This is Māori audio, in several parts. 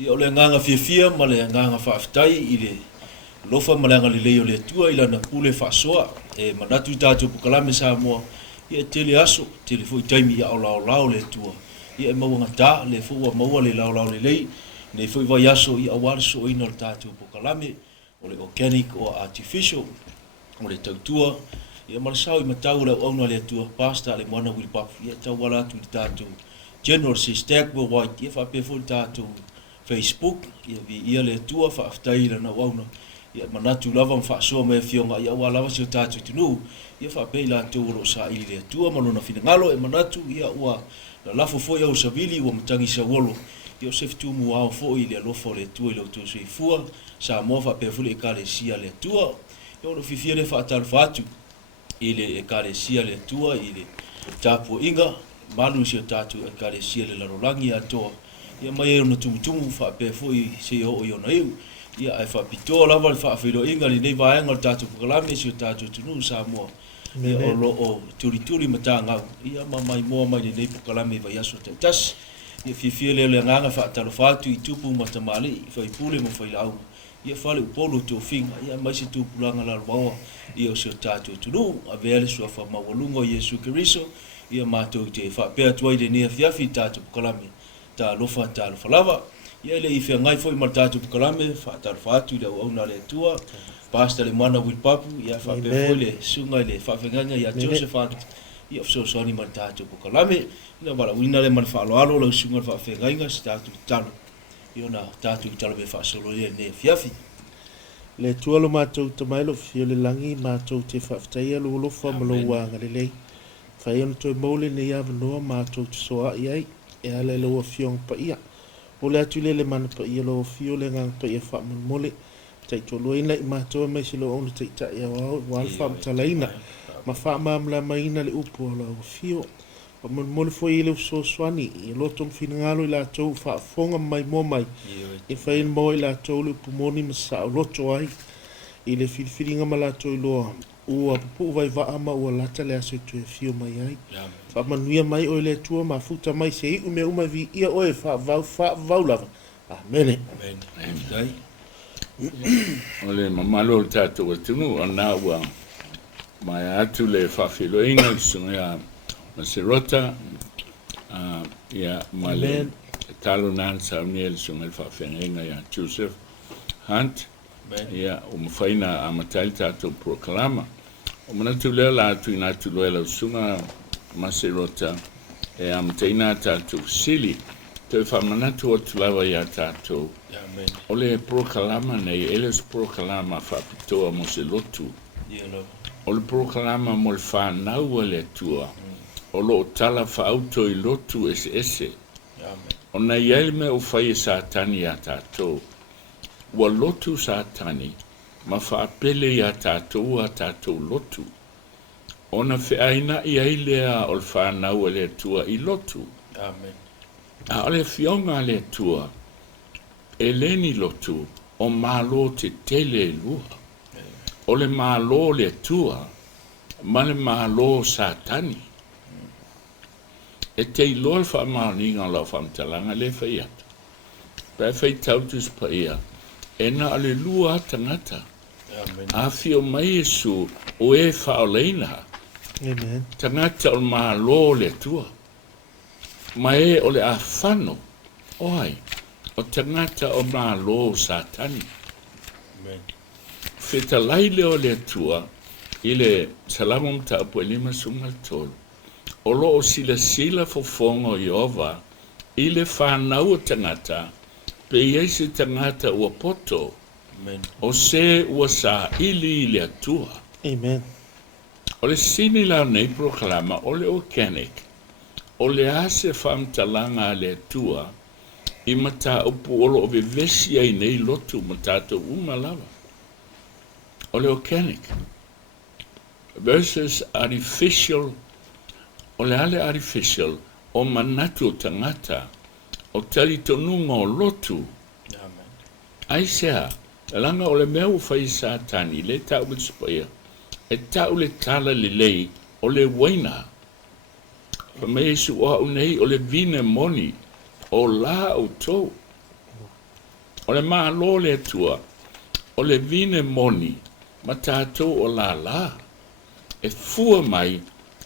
I o le nganga fia ma le nganga whaafitai i le lofa malanga le leo le tua i lana pule whaasoa e manatu i tātou pukalame sa moa i e tele aso, tele fo i taimi i au lao le tua i e maua ngata le fo ua maua le lao le lei ne fo i vai aso i awale so ina le tātou pukalame o le organic o artificial o le tautua i e malasau i matau le au le tua pasta le moana Wilpapu i e tau wala atu i tātou General Sistek White i e whapefo i tātou Facebook ia vi ia le tua whaafitai lana wauna ia manatu lava mwhaasoa mea fionga ia ua lava si o tātou tunu ia whaapei la tau ro sa ili le tua malona finangalo e manatu ia ua la lafo foi au savili ua matangi sa wolo ia o seftu mu au foi le alofo le tua i lau tau seifua sa moa whaapefuli e kare sia le tua ia o fifia le whaatal whatu i le e kare sia le tua i le tapu inga malu si o tātou e kare sia le larolangi a toa ia mai e ona tumutumu whaape foi se o i ona iu. Ia ai whaapitoa lava le whaafiro inga li nei vaenga le tātou pukalame si o tātou tunu sa mua. Ia o lo o turi mata ngau. Ia mamai moa mai le nei pukalame vai aso te tas. Ia fifia leo le nganga whaatalo whatu i tupu matamali i whaipule mo whailau. Ia whale upolo tō whinga. Ia mai se tupu langa la rwaua ia o si o tātou tunu. A veale sua whamawalungo Iesu Keriso. Ia mātou i te whaapea tuai le nea fiafi tātou pukalame. Ta lofa ta lofa lava ia le ife ngai foi ma tatu pukalame fa ta fatu le au na le tua pasta le mana Wilpapu ia fa pe foi le sunga le fa fenganga ia Josephat ia so soni ma tatu pukalame ina bala wina le man fa alo le sunga fa fenganga statu talo ia na tatu talo be fa solo le ne fiafi le tua lo matou tamailo fio le langi matou te fa ftai lo lo fa malo wanga le le fa ia to mole ne ia no matou soa ia e ale lo fiong pa ia o le atu le man pa ia lo fio le ngang pa ia fa mole tai to lo ina ma to me si lo on tai ta ia wal fa talaina ma fa mamla maina le upo lo fio pa mole foi le so swani e lo tong finangalo la to fa fonga mai mo mai e fa in mo la to le pumoni ma sa lo to ai i le filfilinga ma la to lo ua pupu vai va ama ua lata le aso tu e fio mai ai. Fa manuia mai o le tua ma futa mai se iu me uma vi ia oe fa vau lava. Amen. Amen. Ole mamalo tato o tunu ana ua mai atu le fa filo inga sunga ya maserota ia male talo nan sa miel sunga fa fenga ya Joseph Hunt. Ia umfaina amatal tato proclama. Manatu le la tu na tu le sunga maserota e amtaina tatu sili te fa manatu o tu lava ya tatu amen ole proclama nei eles proclama fa pitoa mo se lotu ole proclama mo fa na ole tua olo tala fa auto i lotu ese amen ona yelme o fa satani ya tatu wa lotu satani ma fa apele ya tatu a tatu lotu ona fe aina i ailea o whanau le tua i lotu. Amen. A ole fionga le tua e leni lotu o malo te tele lua. Ole malo le tua ma le malo satani. E te ilo fa maninga la famtalanga le faiata. Pe fai tautus pa ia. E na ale lua tangata. Amen. A fio mai Yesu o e faoleina. Amen. Tangata o malo le tua. Ma e o le afano. Oi. O tangata o malo satani. Amen. Feta laile o le tua. Ile salamum ta apu elima sungal tolu. O lo o sila fofongo Iova. Ile whanau o tangata. Pe yeise tangata ua poto. Amen. O se ua sa ili le atua. Amen. O le sini la nei proclama o le organic. O le ase famtalanga le atua. I mata upu olo o vevesi ai nei lotu matato umalava. O le organic. Versus artificial. O le ale artificial. O manatu tangata. O talitonunga o lotu. Amen. Aisea. Langa o le meu fai satani le tau le spaya. E tau le tala le lei o le waina. Pa me Yesu o unei o le vine moni o la o tau. o le malo le tua, o le vine moni, ma tātou o la, e fua mai,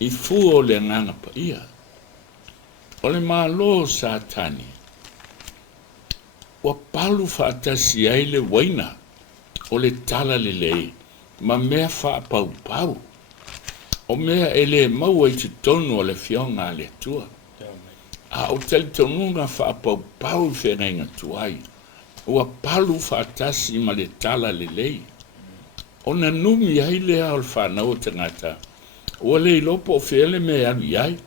i fua o le nganga pa ia. O le malo satani, ua palu whaatasi ai le waina, o le tala le lei, ma mea wha pau, o mea e le maua i te tonu o le fionga le tua. A o tali tonunga wha pau whenenga tuai, ua palu whaatasi ma le tala le lei. O na numi ai le au le whanau tangata, ua le lopo o whele me anu iai.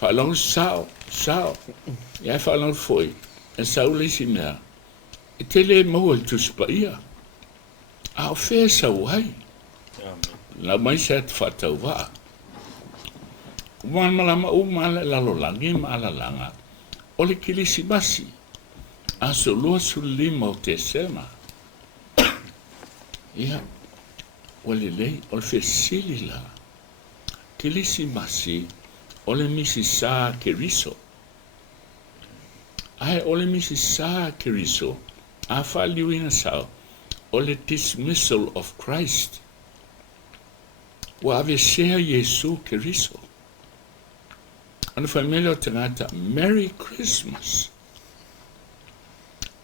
Whalau sao, iai whalau foi, e sau le si mea, e te le maua i tuspa ia. A o whea sau ai. La mai se te whatau waa. Kuman malama umale lalolangi maalalanga, o le kilisi basi, a so lua su lima o te sema. Ia, o le lei, o le whesili la, kilisi basi, o le misi saa ke riso. Ai, o le misi saa ke riso, a whaliuina sao, o le dismissal of Christ. Wa ave share Yesu ke riso. Ana família tangata, Merry Christmas.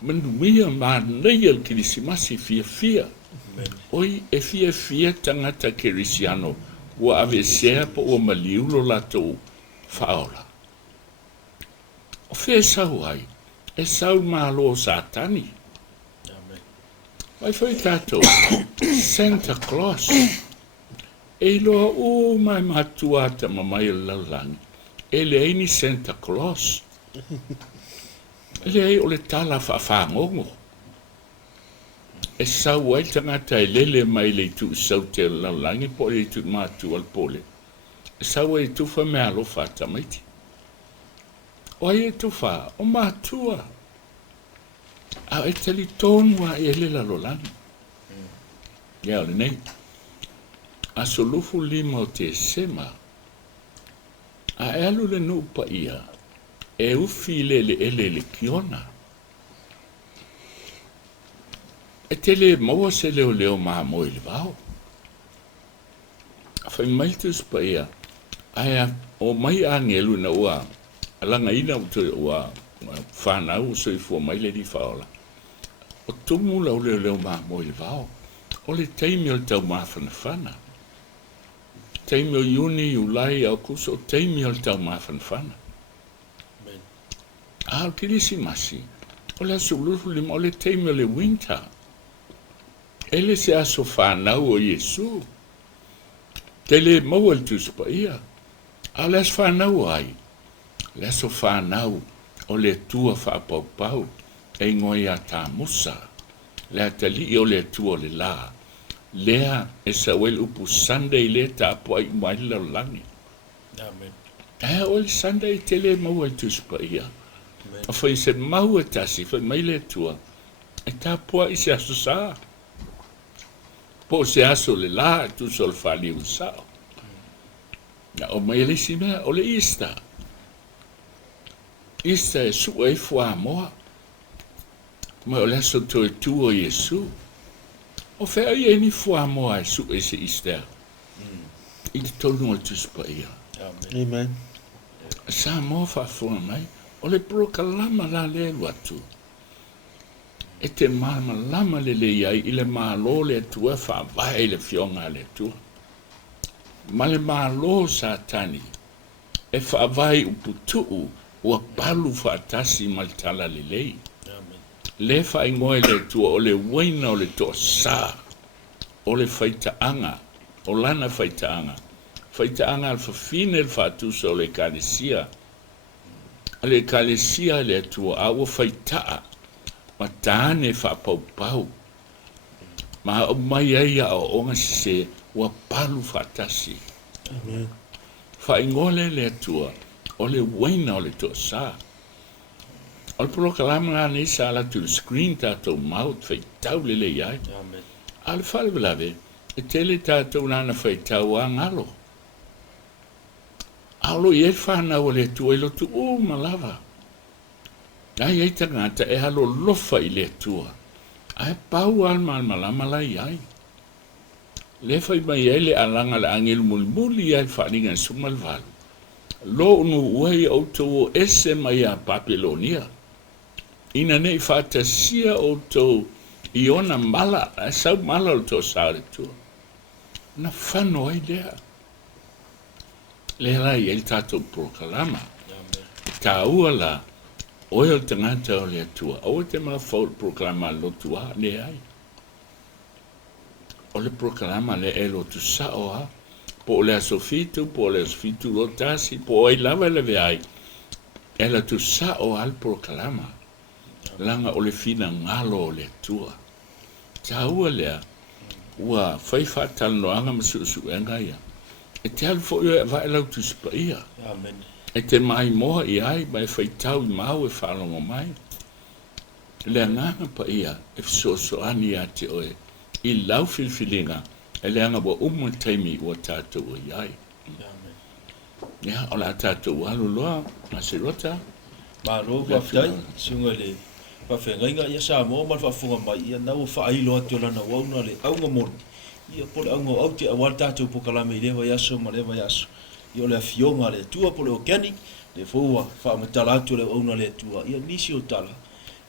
Manuia ma neia kirisimasi fia. Oi e fia tangata kirisiano. Wa ave share po o maliulo lato faola. O fe sau ai, e sau malo satani. Vai foi tato, Santa Claus. E loa o mai matuata mamai lalani. Ele ai ni Santa Claus. Ele ai o le tala whaafangongo. E sau ai tangata e lele mai le tu sau te lalani po le tu matu al pole. E sau ai tufa me alo whata maiti. O ai e tufa, o matua. A e tali tonua e le lalolani. Ia le nei. A solufu lima o te sema. A elu le nupa ia, e ufi le kiona. E te le maua se leo maa moi le vau. A fai maitus pa ia, aia o mai a ngelu na ua, alanga ina uto ua whanau so i fua mai le di faola. O tumu lau leo maa moi le vau, o le teimi o le tau maa whanawhana. Teimi o Iuni, Iulai, au kuso, teimi o le tau mawhanawhana. A o kirisimasi, o le aso ulufu lima, o le teimi o le winter. Ele se aso whanau o Yesu. Te le maua le tuspa ia. A le aso whanau ai. Le aso whanau o le tua whapau, e ngoi a tā musa. Le atali o le tua o le laa. Lea e sawel upu Sunday le ta po ai mai la langi. Amen. E o le Sunday te le mau e tuspa ia. A fai se mau e tasi, fai mai le tua. E ta po ai se aso sa. Po se aso le la, tu sol fali un sao. Na o mai le si mea, o le Easter. Easter e su e fua moa. Ma o le aso to e tu o Yesu. O fea ia ni fua moa e su e se Easter. I te tonu o tuspa ia. Amen. Sa moa fa fua mai, o le prokalama la le watu. E te malama lama le le iai, i le malo le tua fa vai le fionga le tua. Ma le malo satani, e fa vai uputuu, ua palu fa atasi maltala le lei. Le fa ingoe le tua o le waina o le toa sa, o le faitaanga, o lana faitaanga. Faitaanga al fafine le fatusa o le kalesia. Le kalesia le tua awa faitaa, ma taane fa pau. Ma o mai aia o onga se ua palu fatasi. Amen. Fa ingoe le tua o le waina o le toa sa. O le prokalama la nei sa la tu screen tātou maut fai tau lele iai. Amen. A le whalewalawe, e tele tātou nana fai tau a ngalo. Alo i e whanau le tu e lotu o malawa. Ai ai tangata e halo lofa I le tua. Ai pau al malama lai ai. Le fai mai ele alanga le angel mulmuli ai wharinga sumal valu. Lo unu uai au tau ese mai a Babylonia. Ina nei whata sia au tau I ona mala, a sau mala o tau sare tua. Na whano ai lea. Le rai el tatou prokalama. Ta ua la, oe o tangata o le tua. O te maa fau prokalama lo tua le ai. O le prokalama le e lo tu sao ha. Po le asofitu, po le asofitu lo tasi, po ai lava le veai. E la tu sao al prokalama. Langa o le fina ngalo o le tua. Ta ua lea, ua whaifa talno anga masusu enga ia. E te alfo io e vai lau tu sipa ia. Amen. E te mai moa I ai, mai whaitau I mau e whalongo mai. Le nganga pa ia, e so ani a te oe. I lau filfilinga, e le anga wa umu taimi ua tātou I ai. Amen. Ia, o la tātou alu loa, Masirota. Ma lo whaftai, sunga le whawhengainga ia sa mo mal whafunga mai, ia nau whailo atu lana wauna le aunga monu. Ia pole aunga au te awal tātou pokalame I lewa yaso ma lewa yaso. Ia le fionga le tua pole o keni, le fua whaamatala atu le auna le tua. Ia nisi o tala,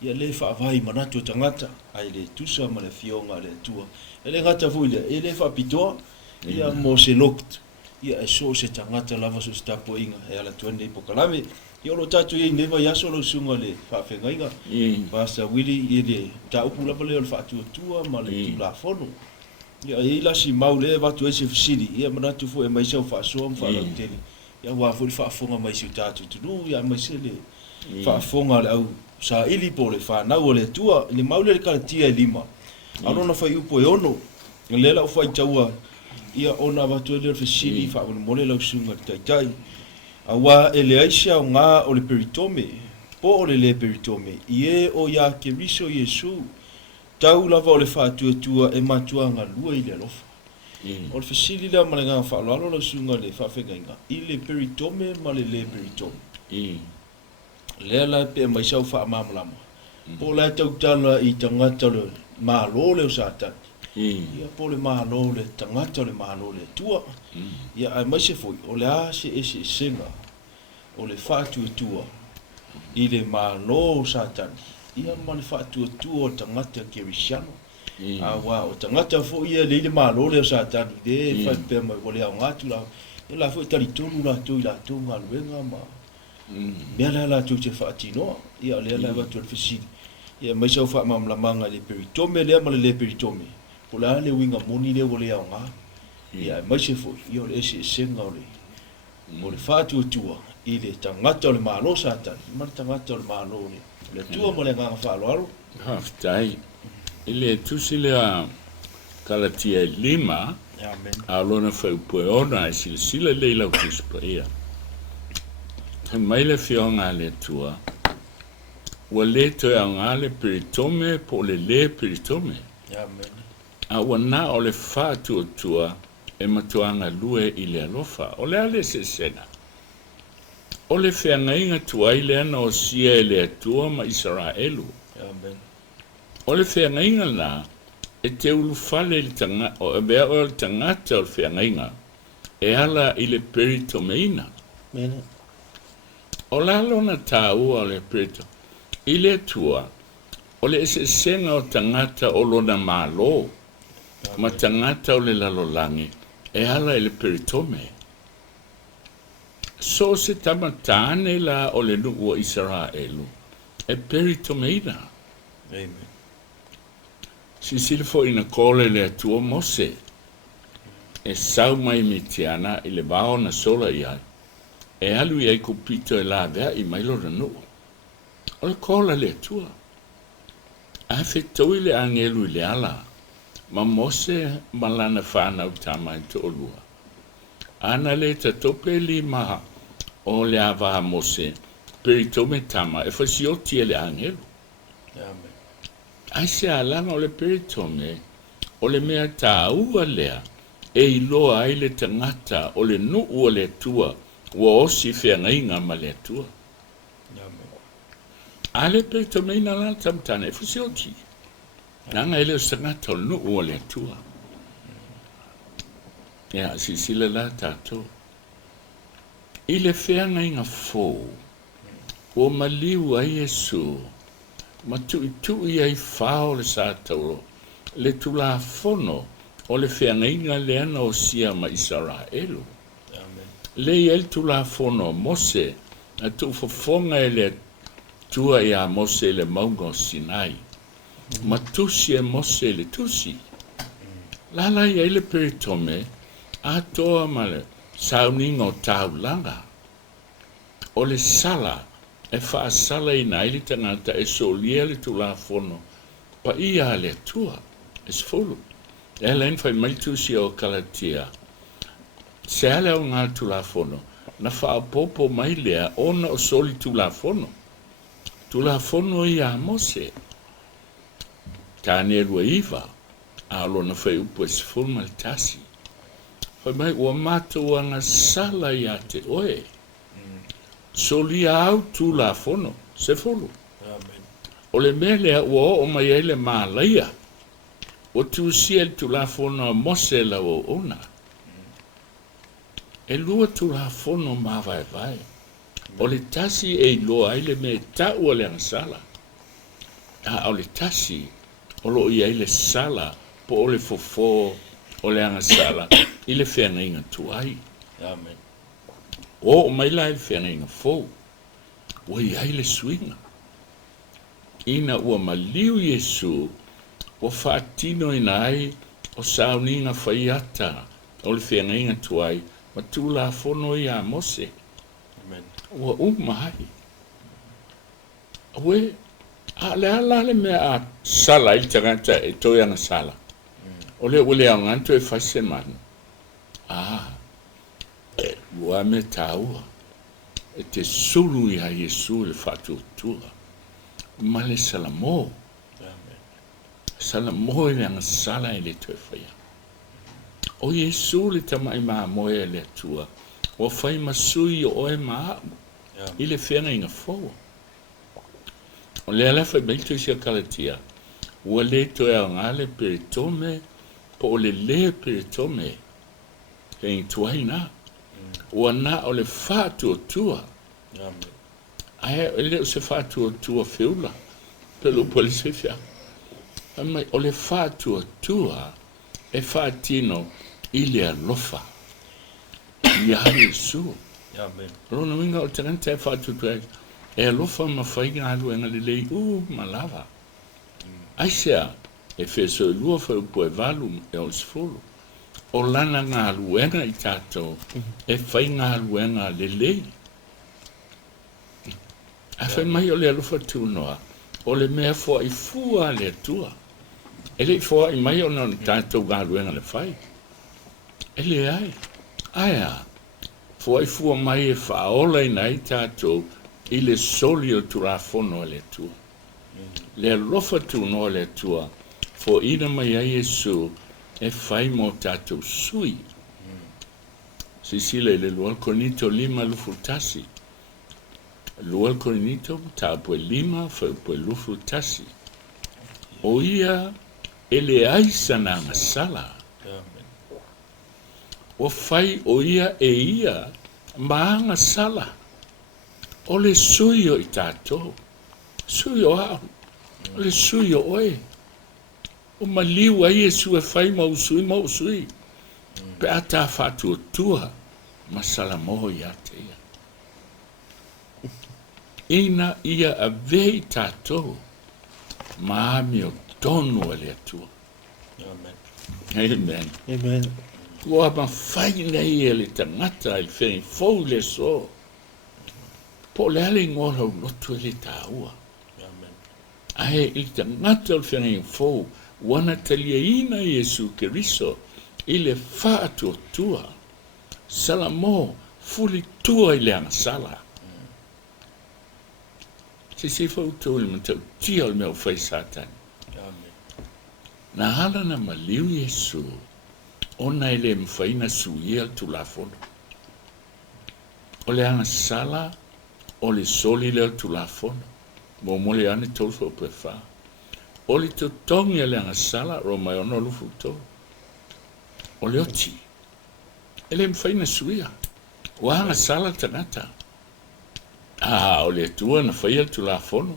ia le whaavai manatu o tangata, ai le tusa ma le fionga le tua. E le ngata fuile, e le whaapitoa, ia mo se lokt. Ia e so se tangata lava so stapo inga, e ala tuane pokalame. Ia lo tatu ia newa yaso lo sunga le whaafengainga. Basta wili ia le taupu lapa leo le whaatu tua ma le tula fono. Ia ila si mau le watu ese fisiri. Ia manatu fu e maisau whaasoa mwhala uteli. Ia wafu le whaafonga maisau tatu tunu. Ia maise le whaafonga le au sa ili po le whanau le tua. Le mau le karatia e lima. Arona whai upo e ono. Le lau whai taua. Ia ona watu le fisiri whaafona mole lau sunga taitai. Awa ele aisha o ngā o le peritome, po o le peritome, ie o ia ke riso Yesu, tau lava o le whātua e matua ngā lua I le alofa. O le fasili lea ma le ngā whaalalo la sunga le whawhengainga, I le peritome ma le peritome. Lea lai pe mai sau whaamamalama. Po lai tau tala I tangata le mālo leo sātani. Ia po le mālo le tangata le mālo le tua. Ia ai mai se foi, o le a se ese senga, o le whātua I le mālo sātani. Ia ma le whātua o tangata kerisiano. Awa o tangata fo ia le mālo le sātani. Le whai pēr mai o le au ngātu la. Ia la fo I tari tonu la tō I la tō ngā luenga ma. Mea la tō te whaatinoa. Ia lea la watu al fisiri. Ia mai sau whaamamlamanga le peritome lea ma le peritome. O la le winga moni le o le au ngā. Ia mai se foi, ia o le ese senga o le. O le whātua I le tangata o le mālo sātani. Ma le tangata o le mālo le. Le tua ma le nganga whaaloalo. Haftai. Ile tusi lea kalatia 5. Amen. A lona whaupue ona e sila leila kuspa ia. He mai le fionga le tua. Ua le toi au ngā le peritome po le peritome. Amen. A ua nā o le whātua e matuanga lue I le alofa. O le ale se sena. O le whiangainga tuai le ana o sia e le atua ma Israelu. Amen. O le whiangainga la e te ulu fale I tangata, o e bea o le tangata o le whiangainga e ala I le peritomeina. Mena. O la lona tāua o le perito. I le atua, o le ese senga o tangata o lona mālo. Ma tangata o le lalolangi e ala I le peritome. So se tamatane la o le nuu o Israelu e peritomeina. Amen. Sisilfo ina kole le atua Mose e sau mai mitiana I le vao na sola I ai e alu I ai kupito e la vea I mailo na nuu. O le kola le atua. A whetau I le angelu I le ala. Ma Mose malana whanau tama I to olua. Ana le tatope 5 o le avaha Mose peritome tama e whasioti e le angelu. Amen. Ai se alanga o le peritome o le mea tā ua lea e iloa ai le tangata o le nuu o le tua ua osi whiangainga ma le tua. Amen. Ale pe to me na la tam tane fusioti. Nanga ele sanga tol no o le tua. Ya si sila la tato. Ile fea ngai nga fo. O maliu a Yesu. Ma tu i ai fao le sa tauro. Le tula fono. O le fea ngai nga le ana o sia ma Israelu. Le el tula fono Mose. A tu fofonga ele tua ia Mose le maunga o Sinai. Ma tusi e Mose le tusi. Lala ia ele peritome. A toa male. Sauninga o taulanga. O le sala. E wha sala i naili tangata e solia le tula fono. Pa ia le tua. E sfulu. E len fai mai tusi o Kalatia. Se ale o ngā tula fono. Na wha popo mai lea ona o soli tula fono. Tula fono ia Mose. Tane rua iwa. Alo na whai upo e sfulu mal tasi. Fai mai ua mātua ngā sala ia te oe. Solia au tula fono. Se fulu. O le mele ua o mai ele mālaia. O tu sia tula fono Mose la o ona. E lua tula fono ma vai. O le tasi e loa ele me tau o le sala. O le tasi o lo ia ele sala po o le fofo o le sala i le whenga inga tuai. Amen. O mai lai le whenga inga fo. O ia ele swinga. Ina ua maliu Yesu o whaatino ina ai o sauninga whaiata o le whenga inga tuai. Ma tula fono ia Mose. Amen. Ua umai. Awe, ala le mea a sala i tangata e toi anga sala. O le ule au nganto e whaise manu. Ua me taua. E te sulu i a Yesu le whatu tua. Ma le salamo. Salamo i le anga sala i le toi whaia. O Yesu le tamai maa moe le tua. O whai masui o e maa. I le whenga inga fōa. O le alafa i beito i sia Kalatia. Ua le toe au ngale peritome. Po o le peritome. He ingi tuai na. Ua na o le whātu o tua. Ae o le o se whātu o tua whiula. Pelo poli se whia. O le whātu o tua. E whātino. Ile alofa. Ia Yesu. Amen. Rona winga o tanganta e whātu tua. E alofa ma whainga aluenga le lei. Malava. Aisea. E wheso lua whau poe valu e o sifuru. O lana ngā aluenga i tātou. E whainga aluenga le lei. A whai mai o le alofa tūnoa. O le mea fua i fua le tua. E le fua i mai o na tātou ngā aluenga le whai. Ele ai. Aia. Fua i fua mai e whaola i nai tātou i le soli o turafono le tua. Le alofa tūnoa le tua. Fo ina mai a Yesu e whai mo tātou sui. Sisile le lual konito 5 lufutasi. Lual konito tā poe 5 whai poe lufutasi. O ia ele aisa na ngasala. O whai o ia e ia maanga sala. O le suyo i tātou. Suyo au. O le suyo oe. O maliu a Yesu e whai mausui. Pe a tā whātua tua. Masala moho i ate ia. Ina ia a vei tātou. Maami o tonu e le atua. Amen. Amen. Ua ma whai nei e le tangata i wheni fau le so. Po le ale ngora u lotu e le tāua. Ae i tangata o wheni fau. Wana talia ina Yesu Keriso. I le whātua tua. Salamo. Fuli tua i le angasala. Se fau tau le matau tia o le mea o whai satan. Na hala na maliu Yesu. Ona ele mfaina suia tulafono. O le angasala. O le soli leo tulafono. mo mole ane tolu fo pe fa o le to tongi le nga sala ro mai ono lu futo o le oti ele mfaina suia wa nga sala tanata o le tua na faia tu la fono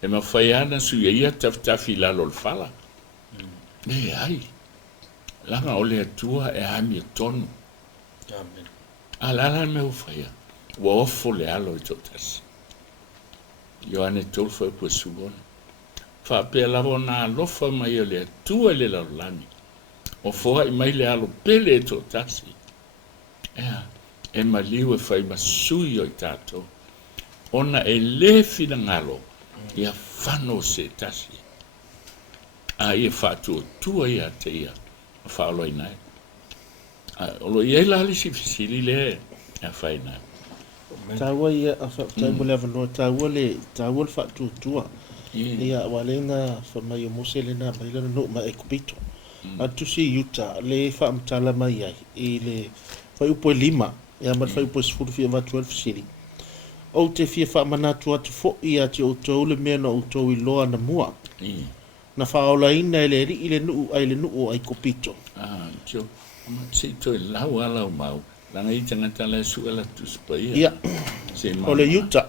e ma faia na suia ia taftafi la lol fala ne ai langa o le tua e ami tonu Amen. alala me o faia wa ofo le alo i totasi Ioane tolu foi po sugon. Fa pe la bona lofa mai le tua le la lani. O foa i mai le alo pele to tasi. E maliu fai masui o tato. Ona e le fina ngalo. Ia fano se tasi. Ia fatu tua ia te ia. Fa alo inai. Olo ia la li si fisili le. Ia fai nai. Tawa ia tai mo leva no tawa le fa tua ia walenga fa mai mo sele na mai le no mai kupito atu si yuta le fa mtala mai ai ile fa upo lima ia ma fa upo sfuru fi va 12 sili o te fi fa mana tua tu fo ia te o to le me no to i loa na mua na fa ola ina ile nu ai kupito tio ma si to la wala mau langa i tangata la suela tu spai ia o le yuta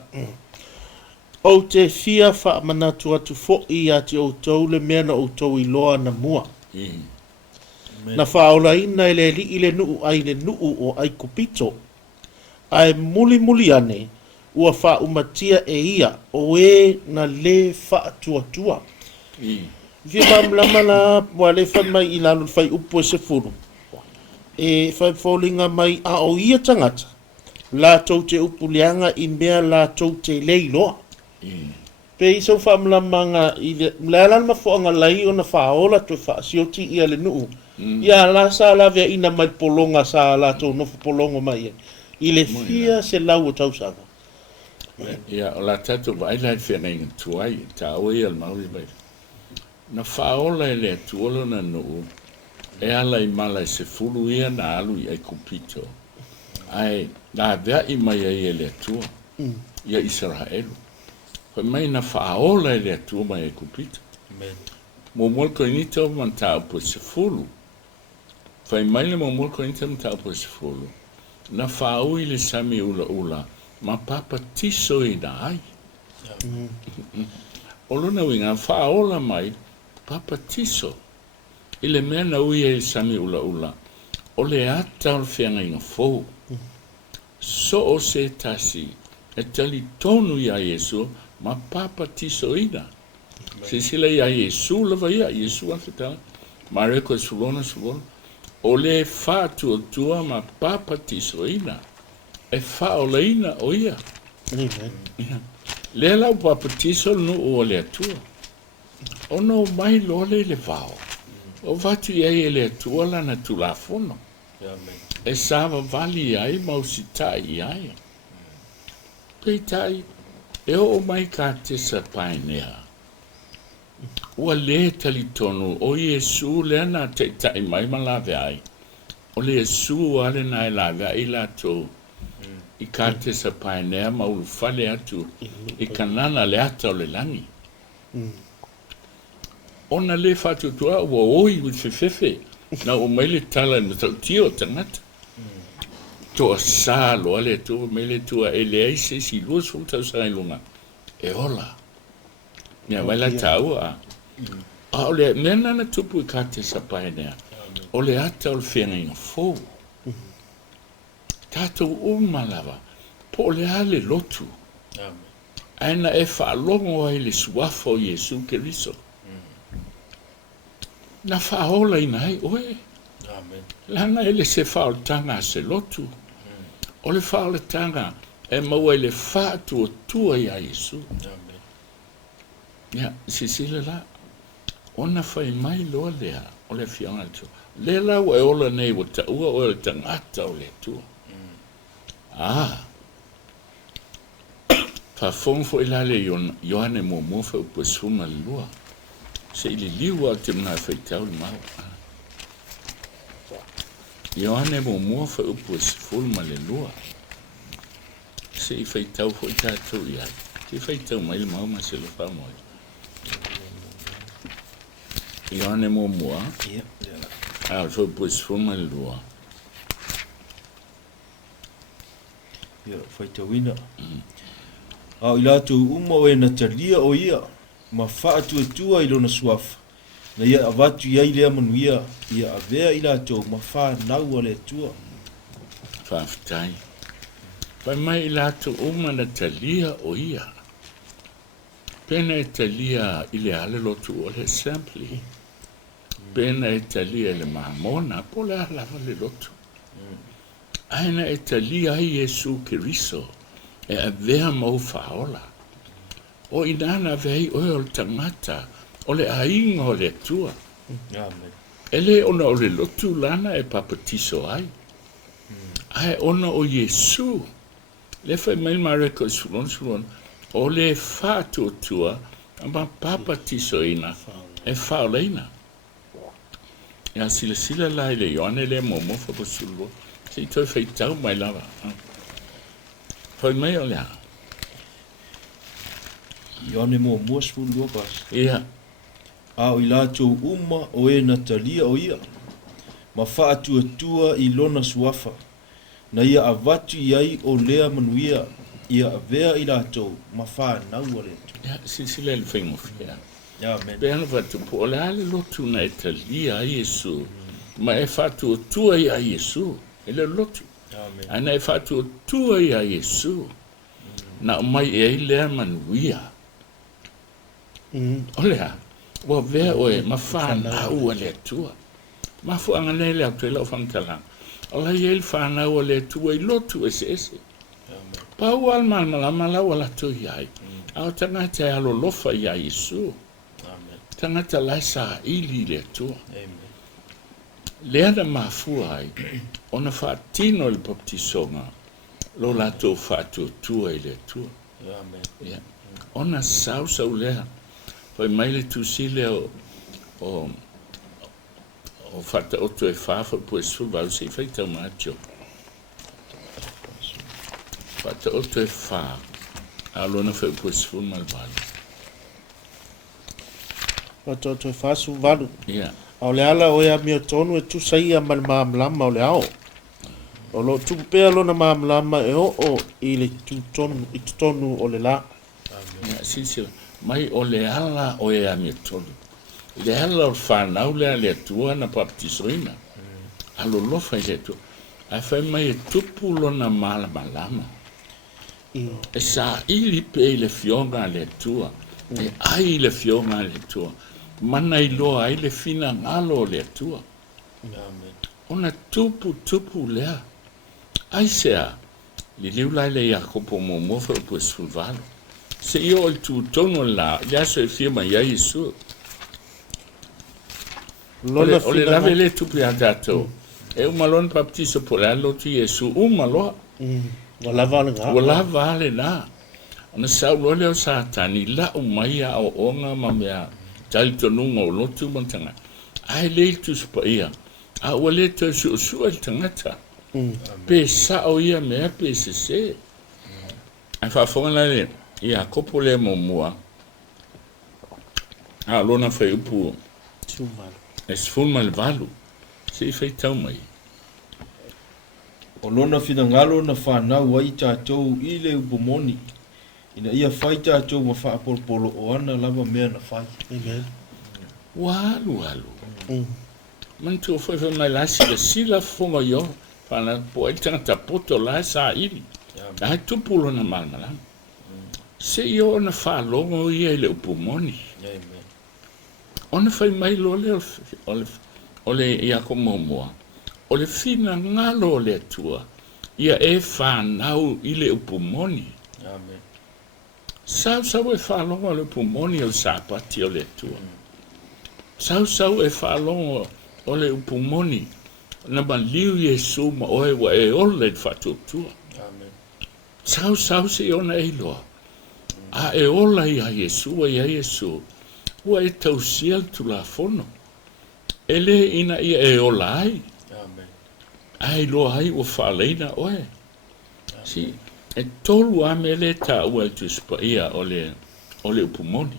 o te fia fa manatu atu fo i ati o tau le mea na o tau i loa na mua na whaola ina ile nuu ai le nuu o ai kupito ai muli ane ua wha umatia e ia o na le wha atua vi mamlama la wale fa mai i lalu fai upo se furu e fai faulinga mai a o ia tangata la tau te upuleanga i mea la tau te leiloa pe i sau whamlamanga i le mlealan mafuanga lai o na whaola tu whaasioti ia le nuu ia la sa la vea ina mai polonga sa la tau nofu polongo mai i le fia se lau o tau sanga ia o la tatu vai lai whenga inga tuai ta oe al mauri bai na whaola e le tuolo na nuu e ala i mala se fulu ia na alu i ai kupito ai na vea i mai ai le tua ia Israelu fa mai na faola le tua mai ai kupito mo molko inito manta po se fulu fa mai le mo molko inito manta po se fulu na fau i le sami ula ma papa tiso i da ai olona winga faola mai papa tiso ile mena uye sami ula o le ata o whenga inga fōu so o se tasi e tali tonu ia Yesu ma papa tiso ina se sila ia Yesu lava ia Yesu anfetala ma reko sulona o le fatu o tua ma papa tiso ina e fa o le ina o ia le lau papa tiso no o le atua o no mai lo le vao o vatu ia le atua lana tulafono e sava vali ai mausitai ai peitai e o mai ka te sapainea ua le talitonu o Yesu le ana te tai mai malave ai o le Yesu ale na e lave ai lato i ka te sapainea maulu fale atu i kanana le ata o le langi ona le fatu tua ua oi wifefefe na o mai le tala na tau tio tangata to salo ale to mele to ele ai se si lo so ta sa lunga e ola ya vai la tau a ole mena na tupu ka te sapaina ole ata o fenga fo tato o malava po le ale lotu ana e fa longo ai le suafo Yesu Kristo na fa ola inai oe lana ele se fa tanga se lotu o le fa le tanga e maua le fa tu tua ia Yesu ya sisile la ona fa mai lo lea o le fianga tu le la o ola nei o ta ua o le tangata o le tu fa fonfo ila le Ioane mo fa po suma lua se ili liwa te mna fa tau mau Ioane mo fa upo se fulma le lua se i fai tau fo i tātou ia Te fai tau mai le mau ma se lo pa mo. Ia ne mo mua. Ia. Foi pues forma le lua. Ia, fai tau ina. Au i lātou uma o e na talia o ia, ma wha tua i lona suafa. Na ia avatu iai lea manuia, ia avea i lātou, ma wha nau a le tua. Whaftai. Pai mai i lātou uma na talia o ia. Pena e talia i le ale lotu o le assembly. Pena e talia le mamona, po le alava le lotu. Aina e talia ai Yesu Kiriso, e avea mau faola. O inana vei oe o le tangata, o le ainga o le tua. Amen. Ele ona o le lotu lana e papatiso ai. Ai ona o Yesu. Le fai mai mareko e sulon, o le fatu tua, ama papatiso ina, e faola ina. Ia sila lai le Ioane le momo fa posulu. Se toi fai tau mai lava. Fai mai o lea. Ioane mo muas fulua pas. Ia. Au i lātou uma o e na talia o ia. Ma wha tua i lona suafa. Na ia avatu iai o lea manuia. Ia avea i lātou. Ma wha nau a le tu. Ia sila le fai ngofia. Amen. Pe ana fatu po le ale lotu na e talia a Yesu. Ma e fatu tua i a Yesu. Ele lotu. Amen. Ana e fatu tua i a Yesu. Na mai e lea manuia. Olea. Wa vea oe ma whanau a le tua. Ma fu anga lele au te lau whantalang. Ola i el whanau a le tua i lotu ese. Amen. Pau al malama lau ala tu iai. Au tangata e alo lofa i a Yesu. Amen. Tangata lai sa ili le tua. Amen. Lea na mafua ai. Ona whaatino le baptisonga. Lo lato whaatu tua i le tua. Amen. Yeah. Ona sau lea. Pai mai le tusile o fata oto e fafa po e sulvaru se fai tau macho. Fata oto e fa. Alona fai po e sulvaru malvalu. Fata oto e fa sulvaru. Yeah. Au le ala o ea mio tonu e tu saia ma le maamlama o le ao. O lo tu pea lona maamlama e o i le tu tonu o le la. Yeah, sisila. Mai o le ala o e ami tolu. Le ala o whanau lea le tua na baptisoina. Alo lofa i le tua. A whai mai e tupu lona malama. E sa ili pe le fionga le tua. E ai le fionga le tua. Mana i loa ai le fina ngalo le tua. Amen. Ona tupu lea. Ai sea. Li liu lai le Iakopo mo mofa o pues fulvalo. Se io il tu tono la, ya so e firma ya Yesu. O le lave le tu pia dato. E un malon baptiso por allo tu Yesu, un malo. O lava le nga. O lava le na. Ona sa lo le o satani la o mai a o onga ma mea. Tal tonunga o lotu montanga. Ai le tu spaia. A o le tu su el tangata. Pe sa o ia mea pe se. Ai fa fonga le. Ia kopo le momua. A lona fai upu. E sfulma le valu. Se fai tau mai. O lona fina ngalo na whanau ai tātou i le upomoni. Ina ia whai tātou ma wha apolopolo o ana lava mea na whai. Amen. Walu. Mantu o fai mai lasi le sila fonga yo. Whana po e tangata poto la sa ili. Ai tupulo na malmalam. Se io ona fa longo ia le upomoni. Amen. Ona fai mai lo le ia como moa. O le fina ngalo le tua. Ia e fa nau i le upomoni. Amen. Sau e fa longo le upomoni o sapati o le tua. Sau e fa longo o le upomoni. Na ba liu Yesu ma oe wa e ole fatu tua. Amen. Sau se ona e loa. A e ola i a Yesu, a Yesu, ua e tausia tu la fono. Ele ina ia e ola ai. Amen. Ai lo ai ua whaaleina oe. Si, e tolu a me le ta ua tu spaia ole upumoni.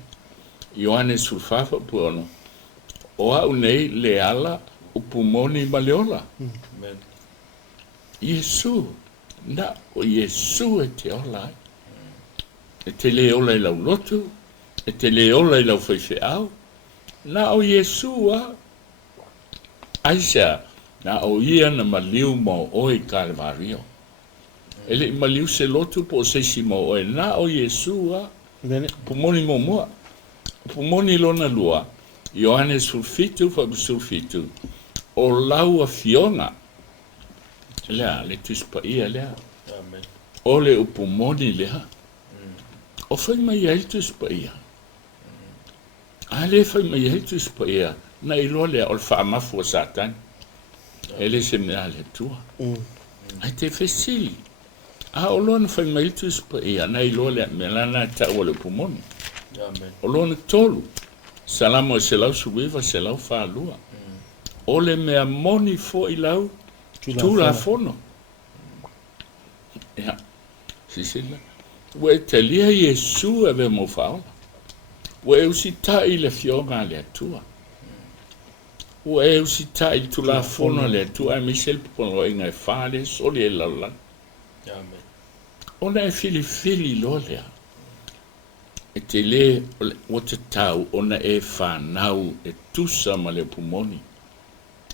Ioane sulfafa puono. O au nei le ala upumoni maleola. Amen. Yesu, na o Yesu e te ola. E te le ola I lau lotu, e te le ola I lau whaiwheau. Na o Yesu a, aisa, na o ia na maliu mo oi Kalvario. Ele I maliu se lotu po seisi mo oi, na o Yesu a, pumoni mo mua, pumoni lona lua, Ioane sulfitu sulfitu, o lau a fionga, lea, le tuspa ia lea, Amen. o le upumoni lea, o whai mai ai tuspa ia. A le whai mai ai tuspa ia, na ilo lea o le whaamafu a Satan, ele se mea le tua. Ai te whesili, a o lona whai mai tuspa ia, na ilo lea melana ta o le upumoni. Amen. O lona tolu, salamo e se lau suwiwa, se lau whaalua. O le mea moni fo I lau, tula fono. Ia, sisila. Ue te lia Yesu e ve mo whaola. Ue usita I le fionga le atua. Ue usita I tula fono le atua, e misel pupono inga e whale, soli e laulan. Amen. Ona e fili lo lea. E te le o te tau, ona e whanau e tusa ma le pumoni.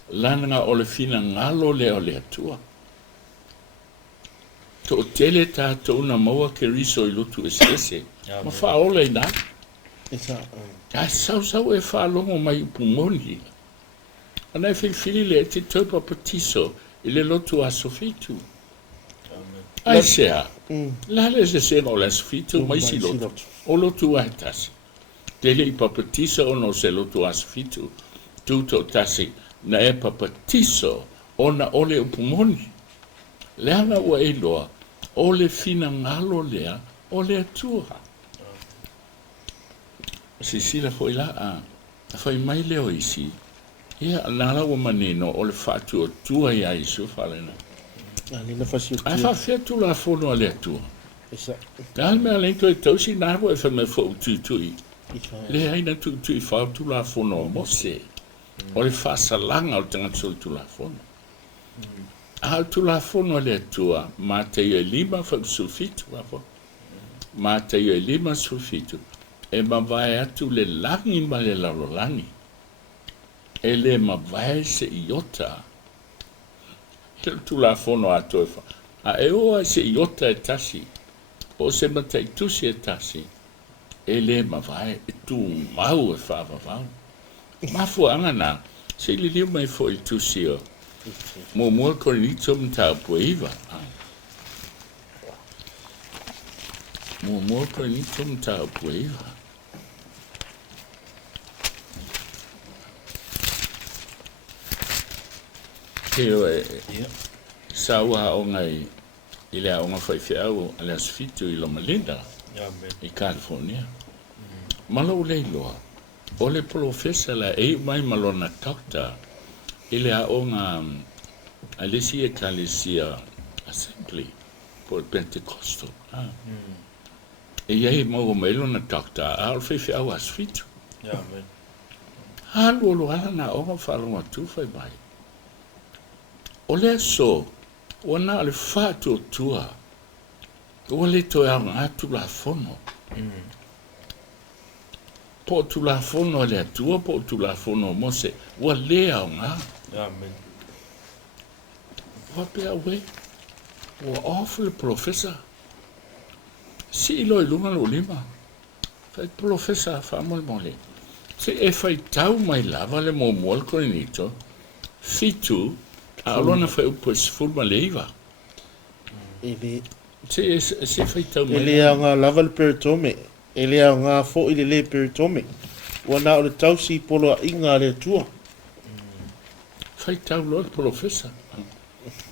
Lana o le fina ngalo le o le atua. To tele tātou na maua ke riso I lutu ese. Ma whaola I nā. Ai sau e whalongo mai pumoni. Ana e whiwhiri le te taupa patiso I le lotu a sofitu. Ai sea. Lale se sena o le sofitu mai si lotu. O lotu a tasi. Tele I papatiso o no se lotu a sofitu. Tuto tasi. Na e papatiso ona ole upumoni. Leana ua e loa, ole fina ngalo lea, ole atua. Sisila foi la a foi mai leo isi. Ia nala ua manino ole fatu o tua ia isu falena. Nina fasi Ai fa fetu la fono ale atua. Tal me alento e tausi nabo e fa me fo tutui. Le aina tutui fa tu la fono mose. Ole fa salanga o tanga tu la fono. Al tu la fono le tua, ma te e lima fa sulfitu afo. Ma te e lima sulfitu. E ma vai atu le langi ma le lalolani. E le ma vai se iota. Ele tu la fono atu e fa. A e oa se iota e tasi. O se ma te tusi e tasi. E le ma vai e tu mau e fa vavau. Ma fu angana. Se li liu mai fo il tusi o. Mo ko ni tum ta puiva. Mo ko ni tum ta puiva. Keo e sawa o ngai ile a nga fai fiau ale asfitu I Loma Linda. Amen. I California. Malo le loa. Ole profesa la e mai malona takta. Ile a o nga Alicia Calesia Assembly por Pentecostal. E iei mau mailo na takta al fai au asfitu. Amen. Halu olo ala na o whalonga tu fai mai. Ole so, wana ale fatu tua. Ole to e atu la fono. Po tu la fono le tua, po tu la fono mose. Wa lea o nga. Amen. Wapea we, wa awful professor. Si ilo ilunga lo lima. Fai professor famol mole. Se e fai tau mai lava le mo mual korinito. Fitu, alona fai upo sfurma leiva. Ele Se fai tau mai ele a nga lava le peritome. Ele a nga fo ile le peritome. Wana o le tausi polo a inga le tua. Fai tau lo professor.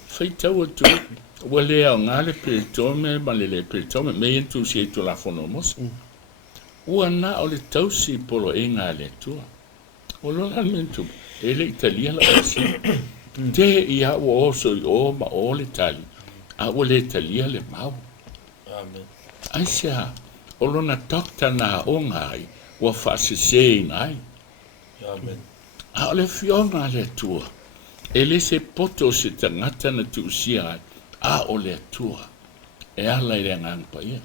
Fai tau o tu. Wale a nga le peritome, ma le peritome, me yentu si e tu la fono mos. Ua na o le tausi polo e ngā le tua. O lo lan mentu, e le Italia la osi. Te ia o oso I o ma o le tali. A o le Italia le mau. Amen. Ai sea, o lona dokta na o ngai, ua whaasesei nai. Amen. A ole fionga le tua. E le se poto se tangata na tu usia ai, a ole tua. E ala i le ngangpa ia.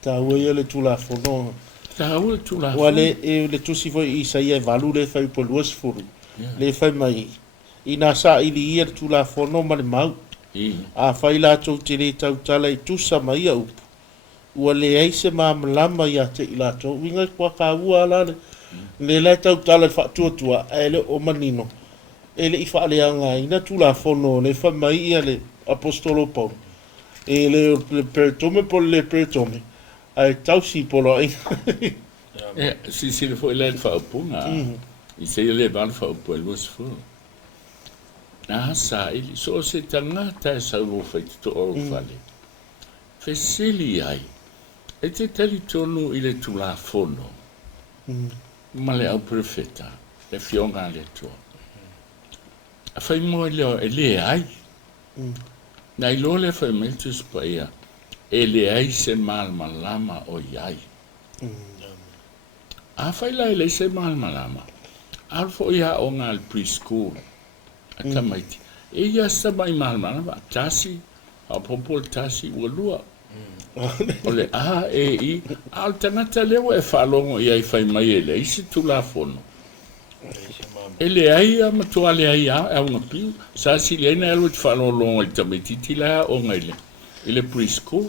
Ta ua ia le tula fono. Ta ua tu la Ua le tusi foi Isaia valu le fai po luas furu. Le fai mai. Ina sa ili ia le tula fono ma le mau. A fai la tau te le tau tala i tusa mai au. Ua le aise ma malama ia te ila tau. Winga kwa ka ua ala le. Le la tau tala fa tua ele o manino. Ele i fa le anga ina tula fono le fai mai ia le apostolo Paul. E le peritome po le peritome. Ai tau si polo ai. Si le foi le whaupunga. I se le van whaupu e luas fu. Nā sa ili so se tangata e sa uro whai to o whale. Fesili ai. E te tali tonu i le tula fono. Ma le au profeta. Le fionga le tua. A whai mo e le ai. Na i lo le whai meltus pa ia. E le ai se malama o iai. A whai lai le se malama. Alfo ia o ngā preschool. A tamaiti. E ia sa mai malama. Tasi. A popol tasi ua lua. O le a e i. Al tangata lewa e whalongo ia i whai mai e le. Isi tula fono. E le ai a matua le ai a e unga piu. Sa si le aina elu te whalongo i tamaiti tila o ngai le. I le preschool.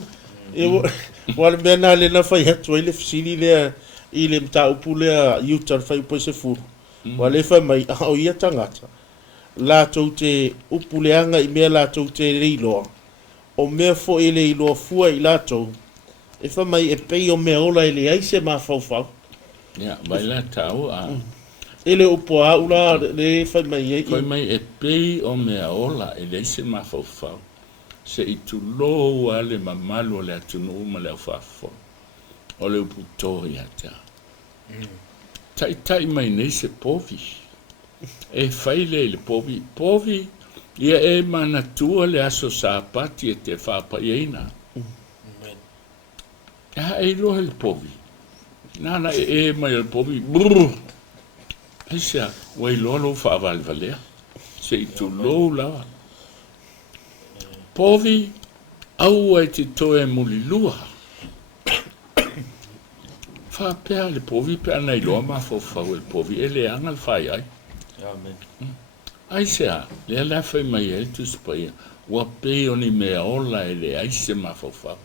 Wale mena le na fai hatu ile fisili le ile mta upule a yutar fai po se furu. Wale fai mai o ia tangata. La tau te upuleanga i mea la tau te reiloa. O mea fo ele i loa fua i la tau. E fai mai e pei o mea ola ele aise ma fau fau. Ya, vai la tau a. Ele upo a ula le fai mai e. Koi mai e pei o mea ola ele aise ma fau fau. Se i tu lo ale mamalu le atunu uma le afafo. O le uputori ata. Tai mai nei se povi. E fai le povi. Povi ia e manatua le aso sapati e te whapa ieina. Ia e lohe le povi. Nana e mai le povi. Brrr. Eisa, wai lolo whavalvalea. Se i tu lo lawa. Povi, au ai te toe muli lua. Whapea le povi pe anai loa ma fau le povi e le angal whai ai. Amen. Ai sea, le ala whai mai e tu spaia. Wa pe oni mea ola e le aise ma fau.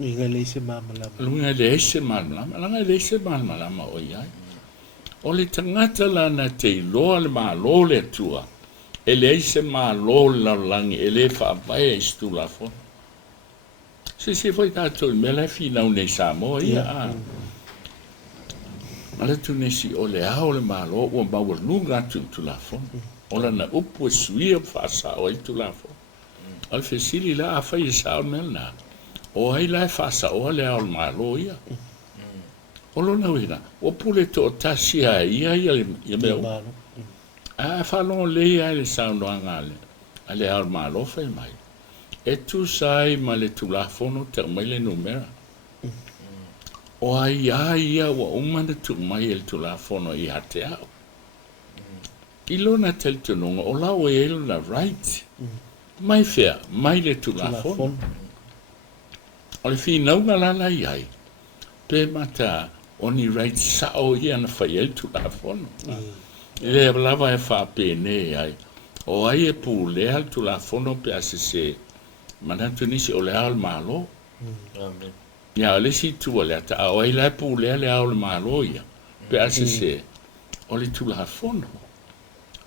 Inga le se mamalama. Lunga le aise malama. Langa le aise malama o iai. O le tangata lana te loa le maa lo le tua. E le aise maa lo laulangi e le whaapai e stu la fo. Se foi tātou me la fina une Samoa ia a. Ala tu nesi o le ao le maa lo ua maua lunga tu la fo. Ola na upu e suia whaasa o i tu la fo. Al fesili la a whai e sao melna. O ai la e whaasa o le ao le maa lo ia. Olo na wina, o pule to tasi a ia ia mea. A whalongo le ia le sauno angale. A le ao maa lo whai mai. E tu sai ma le tulafono te mai le numera. O ai ia wa umana tu mai le tulafono i hate au. Ilona tel tununga o lau e na right. Mai fea, mai le tulafono. O le fi naunga lala iai. Pe mata oni right sao ia na whai el tulafono. Le lava e wha pene ai. O ai e pu le al tulafono pe asese. Manatu nisi o le ao malo. Amen. Ia le si tu le ata o ai la pu le ao malo ia. Pe asese o le tulafono.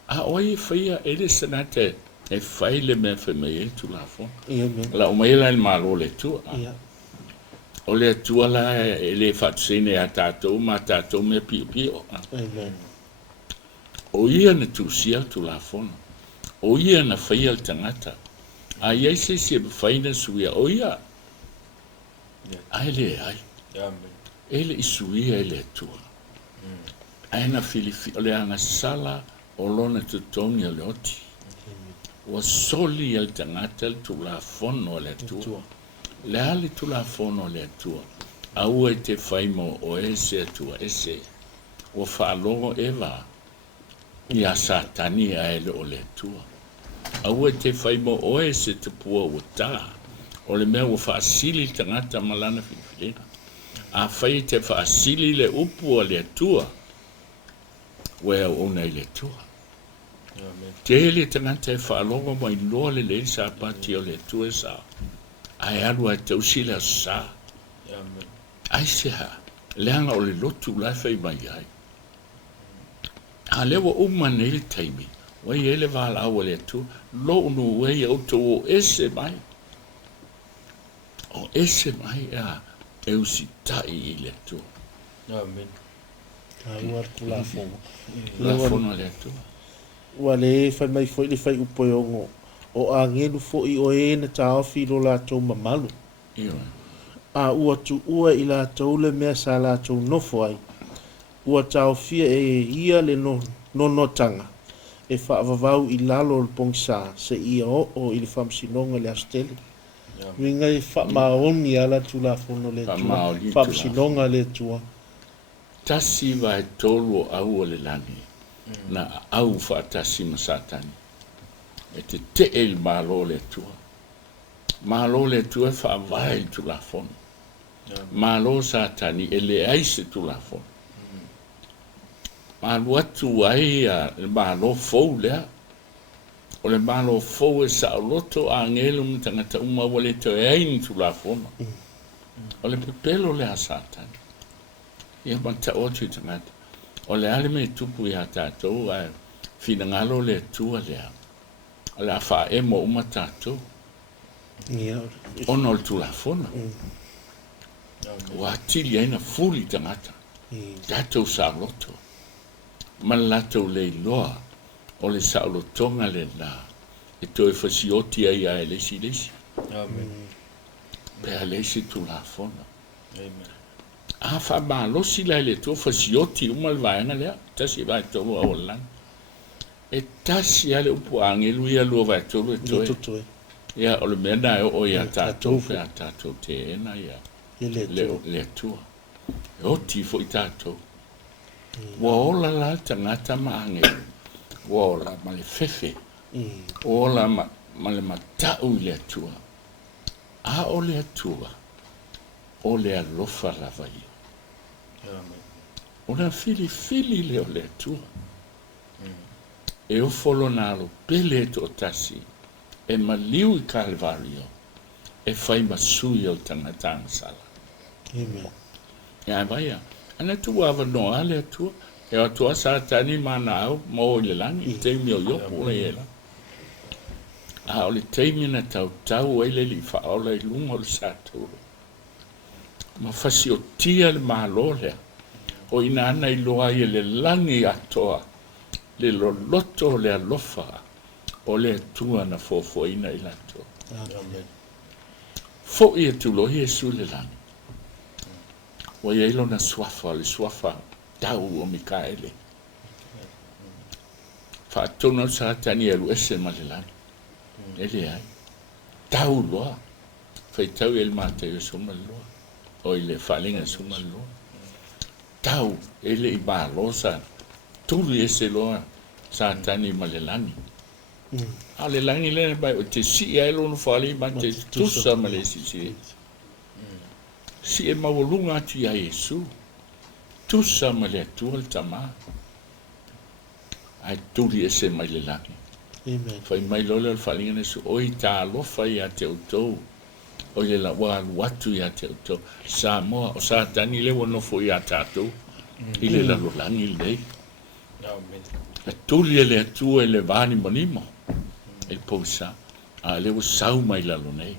A oi faia ele sanate e fai le me fe me tulafono. La o mai la il malo le tu. O le tu la ele fatsine ata to mata to me pio. Amen. O ia na tu sia tulafono. O ia na faia el tangata. Ai se faina suia o ia. Ai le ai. Amen. Ele isuia ele tua. Ai na filifi le ana sala o lona tutoni le oti. O soli el tangata tu la fono le tua. le ali tula fono le tua au e te faimo o ese tua ese o whaalongo ewa ia satani a ele o le tua au e te faimo o ese te pua o tā o le mea o whaasili tangata malana whiwhirenga a whai te whaasili le upu o le tua wea o nei le tua te ele tangata e whaalongo mai loa le sa pati o le tua sa ai alu ai tausi le sa ai se ha leanga o le lotu lai whai mai ai a lewa uma nei le taimi wai ele wala awa le tua lo unu wei au to o ese mai a eusi tai i le tua Amen. Ai ar kula fono. la fono le tua Ua le fai mai foi le fai upo ongo. O a ngelu foi o e na tau fi lo la tau mamalu. iyo A ua tu ua i la tau le mea sa la tau nofo ai. Ua tau fia e ia le no tanga. E wha avavau i lalo le pongsa se ia o i le whamsinonga le asteli. Winga i wha maoni ala tu la fono le tua. Whamsinonga le tua. tasi vai tolu o au o le lani na au whaatasi masatani e te el malo le tua malo le tua whaavai tu la fono malo satani e le aise tu la fono malo atu ai a le malo fou lea o le malo fou e sa loto a ngelu mtangata uma wale te aini tu la fono o le pepelo le a satani ia mata o tu tangata o le ale me tupu ia tātou a fina ngalo le tua lea o le awha e mo uma tātou Ia. ono le tula fona wa tili aina fuli tangata tātou sa loto ma latou le iloa o le sa lotonga le la e toi fasioti ai a lesi Amen. pe a lesi tula fona Amen. a fa ba lo si la le to fasioti uma le vaina le tasi vai to o lan e tasi ale upo angelu ia lo vai to Ia to tutu e. ia o le mena o ia Tātou tatou pe tatou te ena ia Ia le le tua. le tua o ti fo i tatou wa ola la tangata ma angelu wa ola ma le fefe ola ma le matau i le tua a o le tua o le alofa la vai Amen. ona fili le o le tua e o folo nalo pele to tasi e maliu i Calvario e fai masui o tangata sala Amen. ia vai ana tu ava no ale tu e o tu sa tani mana au mo le langi te mi o yo po le la a o le te mi na tau e le li fa o le lungo le sa tu ma fasi o tia le malo le o ina ana i loa i le langi atoa le lo loto le alofa o le tua na fofoina i lato Amen. fo i tu lo Jesu le langi o ia ilo na swafa le swafa tau o Mikaele fa tono sa tani elu ese ma le langi ele ai tau loa fai tau el mate o soma loa o ile falinga soma loa tau ele i ba losa tulu ese loa sa tani ma le langi a le langi le bai o te si ai lo no fali ma te tusa ma le si e mawalunga ati a Yesu tusa ma le tual tama ai tuli ese ma le langi Amen. fai mai lole al falinga ne su oi ta lo fai a te autou o le la wa watu ya te autou sa moa o sa tani le wono fo ya tatou ile la lo langi le Amen. e tuli le atu e le vani monimo e posa a le o sau mai la lo nei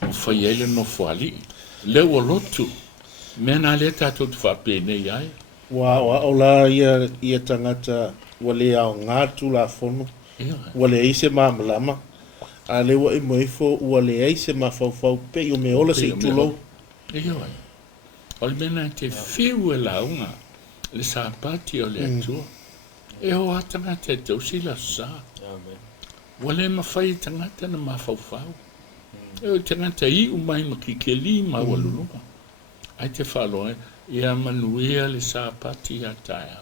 o fai ele no fo ali le o lotu mena le tatou tu fa pe nei ai Wa o la ia tangata wale au ngatu la fono. ia Wale ise mamalama. A le wa i moifo wale ise mafau pe i o me ola se i tulo. ia ai o le mena te fiu e la unga le sa pati o le atu e o atanga te tau sila sa Amen. wale mawhai tangata na mawhauwhau E tangata I umai makikeli mawalulunga. Ai te whaloa, ia manuia le sāpati a taia.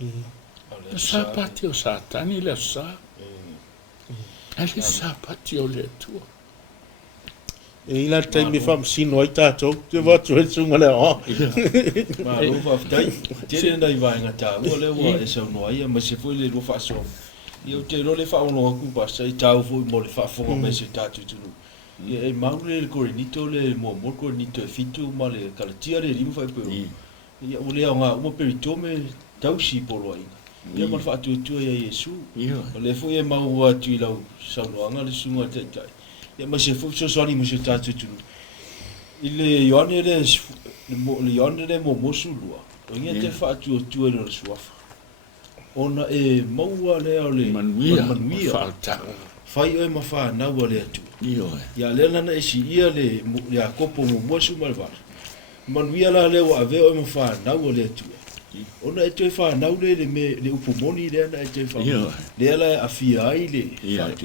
Le sāpati o sātani le sā. Ai le sāpati o le tua. E ila taimi whamasino ai tātou, te watu e sunga le o. Ma lo whaftai, tere nei vaenga tā, ua le ua e sau noa ia, ma se fwoi le lua whaasong. Ia te ro le whaono aku basa, I tāu fwoi mo le whaafonga me se tātou tunu. Ia e maule le kore nito le mo kore nito e fitu ma le kalatia le limu whai peo. Ia ua lea ngā uma peritome tausi polo ai. Ia ma le whaatua ia Iesu. Ma le fwoi e mau atu I lau sau noanga le sunga te tai. Ia ma se fwoi soani mo se tātou tunu. I le Ioane le mo mosu lua. O inga te whaatua le suafa. Ona e maua lea o le manuia. Whaata. Whai oe ma whanau le atu. Ia le lana e si ia le a kopo mo mosu ma le wala. Manuia la le wa ave oe ma whanau le atu. Ona e toi whanau le upomoni le ana e toi whanau. Le ala e awhia ai le whanau.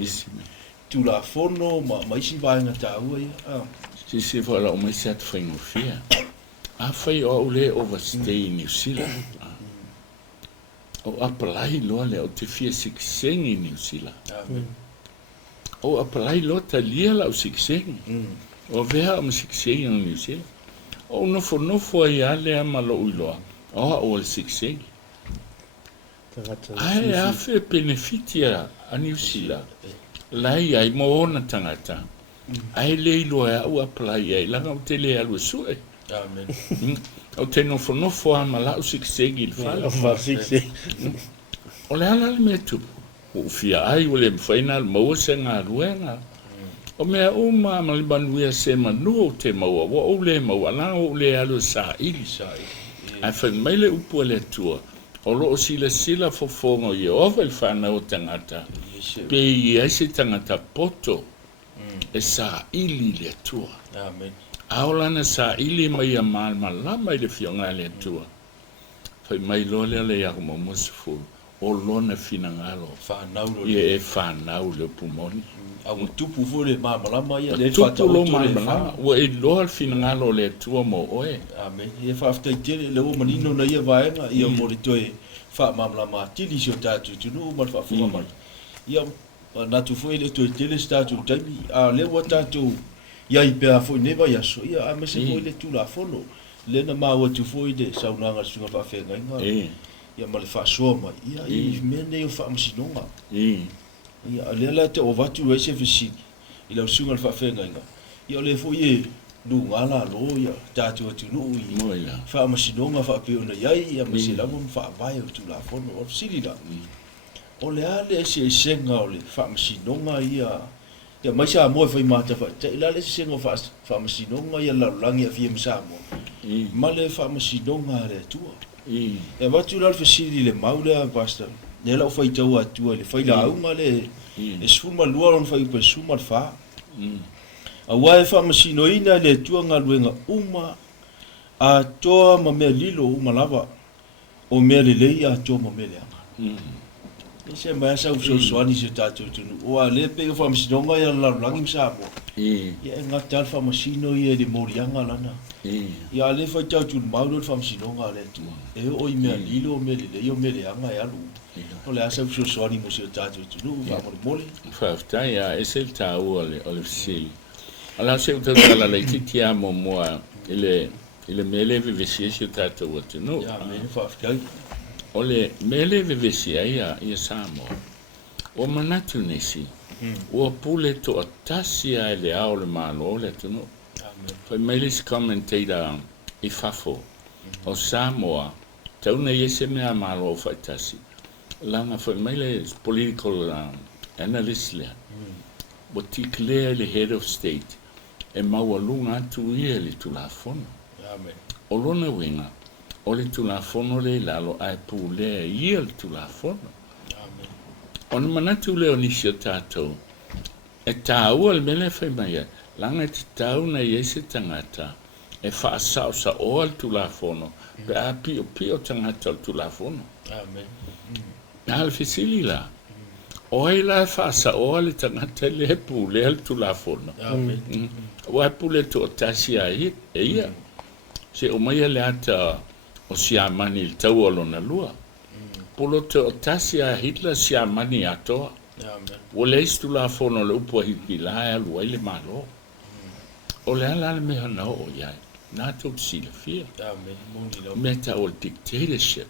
Tu la fono ma isi vaenga tā ua ia. Si whala o mai se atu whaingo whia. A whai o ule overstay New Zealand. O apalai loa le o te whia siksengi New Zealand. O apalai loa ta lia lau siksengi. O vea o siksengi o New Zealand. O nofo ai ale ama lo uiloa. O le siksengi. Ai a whi benefitia a New Zealand. Lai ai mo ona tangata. Ai le iloa au apalai ai. Langa o te le alu sue. Amen. O te nofo a malau siksengi il whala. O le ala le me tupu. O fia ai o le mwhaina al maua se ngā ruenga. O mea o ma le manuia se manu o te maua. O le maua la o le alu sa ili. Ai whai mai le upu le tua. O lo o sila fofonga i ova il whana o tangata. Pe I aise tangata poto. E sa ili le tua. Amen. Aolana sa ili mai a malama I le fionga le tua. Fai mai lo le ako mo mosifu. O lona fina ngalo. Whanau lo Ia e whanau le pumoni. Au tupu fo le malama ia le tupu lo malama. Ua e loa fina ngalo le tua mo oe. Amen. Ia whaaftai tere le o manino na ia vaenga. Ia mo le toe wha malama tili sio tātou tunu. Mal whaafunga mali. Ia natu fo le toe tele tātou taimi. A le wa tātou ia I pea fo neva ia so. Ia a mese fo le tula fono. Le na maua tu fo I le saunanga sunga whaafenga inga. Ia ma le whaasoa mai. Ia I mene o whaamasinonga. Ia le ala te o watu e se fisiki. I lau sunga le whaafenga inga. Ia le fo I nu ngala lo ia tātou atu nuu I whaamasinonga whaapeo na iai. Ia ma se lamu whaavai o tula fono. O siri la. O le ale e se senga o le whaamasinonga ia. Ia mai sa mo fai mata fa. Te la le se ngo whaamasinonga ia laulangi a fia msa mo. Ma le whaamasinonga le tua. E watu la fasili le maula pasta. Ne la fai tau atua le fai la aunga le. E suma lua ron fai pe suma fa. A wai whamasinoina le tua ngā luenga uma. A toa ma mea lilo uma lava. O mea le lei a toa ma mea leanga. E se mai sa uso soani se tātou tunu. O a le pe o whamasinonga ia la langi msa mo. Ia e ngā tal whamasino ia le morianga lana. Ia le fai tau tunu mauro le whamasinonga le tua. E o I mea lilo o mea le lei o mea leanga e alu. O le asa uso soani mo se tātou tunu. Whamore mole. Whaaftai a e se tau o le fisili. Ala se utala le titi a mo moa ele mele vivesi se tātou o tunu. Ia me whaaftai. O le mele vivesi ia Samoa. O manatu nesi. O pule to atasi a le ao le malo le tunu. Fai mele si commentator I fafo. O Samoa. Tauna yese mea malo fai tasi. Langa fai mele political analyst lea. O tiklea le head of state. E mawalunga atu ia le tulafono. O lona winga. O le tulafono le lalo ai pulea ia le tulafono. O na manatu leo nisio tātou. E tāua le mele fai maia. Langa te tau na iese tangata. E whaasau sa o al tulafono. Pe a pio tangata al tulafono. Na al fisili la. Oi la fa sa o le tangata le pu le tu la fono. Wa pu le to tasi ai e ia. Se o mai le ata o sia mani il tau o lona lua. Polo to tasi a Hitler sia mani ato. O le istu la fono le upo hiki la e lua ile malo. O le ala le meha na o iai. Nā tau sila fia. Me ta o dictatorship.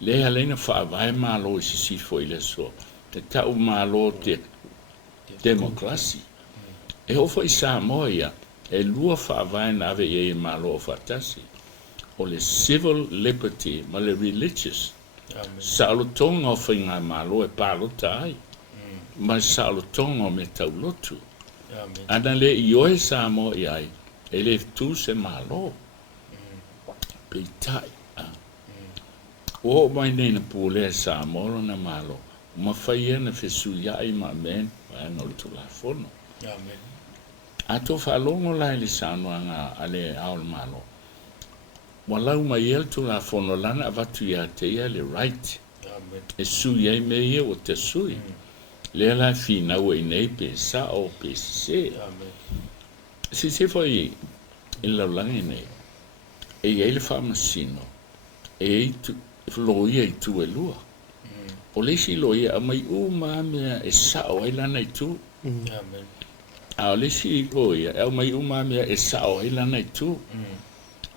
Le alena whaavai malo i sisi fo i le so. Te tau malo te democracy. E hofo i Samoa e lua whaavai na ave e malo o whatasi. O le civil liberty ma le religious. Saalotonga o whainga malo e pālota ai. Ma saalotonga o me tau lotu. Ana le i oe Samoa i ai. E le tu se malo. Peitai. O mai nei na pule Samoa na malo. Ma whaia na whesu iai ma men. Wanga le tula fono. Ato whalongo lai le sanoanga ale aol malo. Walau mai el tula fono lana avatu ia te ia le right. E sui ai me ia o te sui. Le la fina o i nei pe sa o pe se. Se foi il laulangi nei. E ia le whamasino. E tu loia i tu e lua. O le si loia a mai mea e sa o ai lana i tu. A o le si loia e mai mea e sa o ai lana i tu.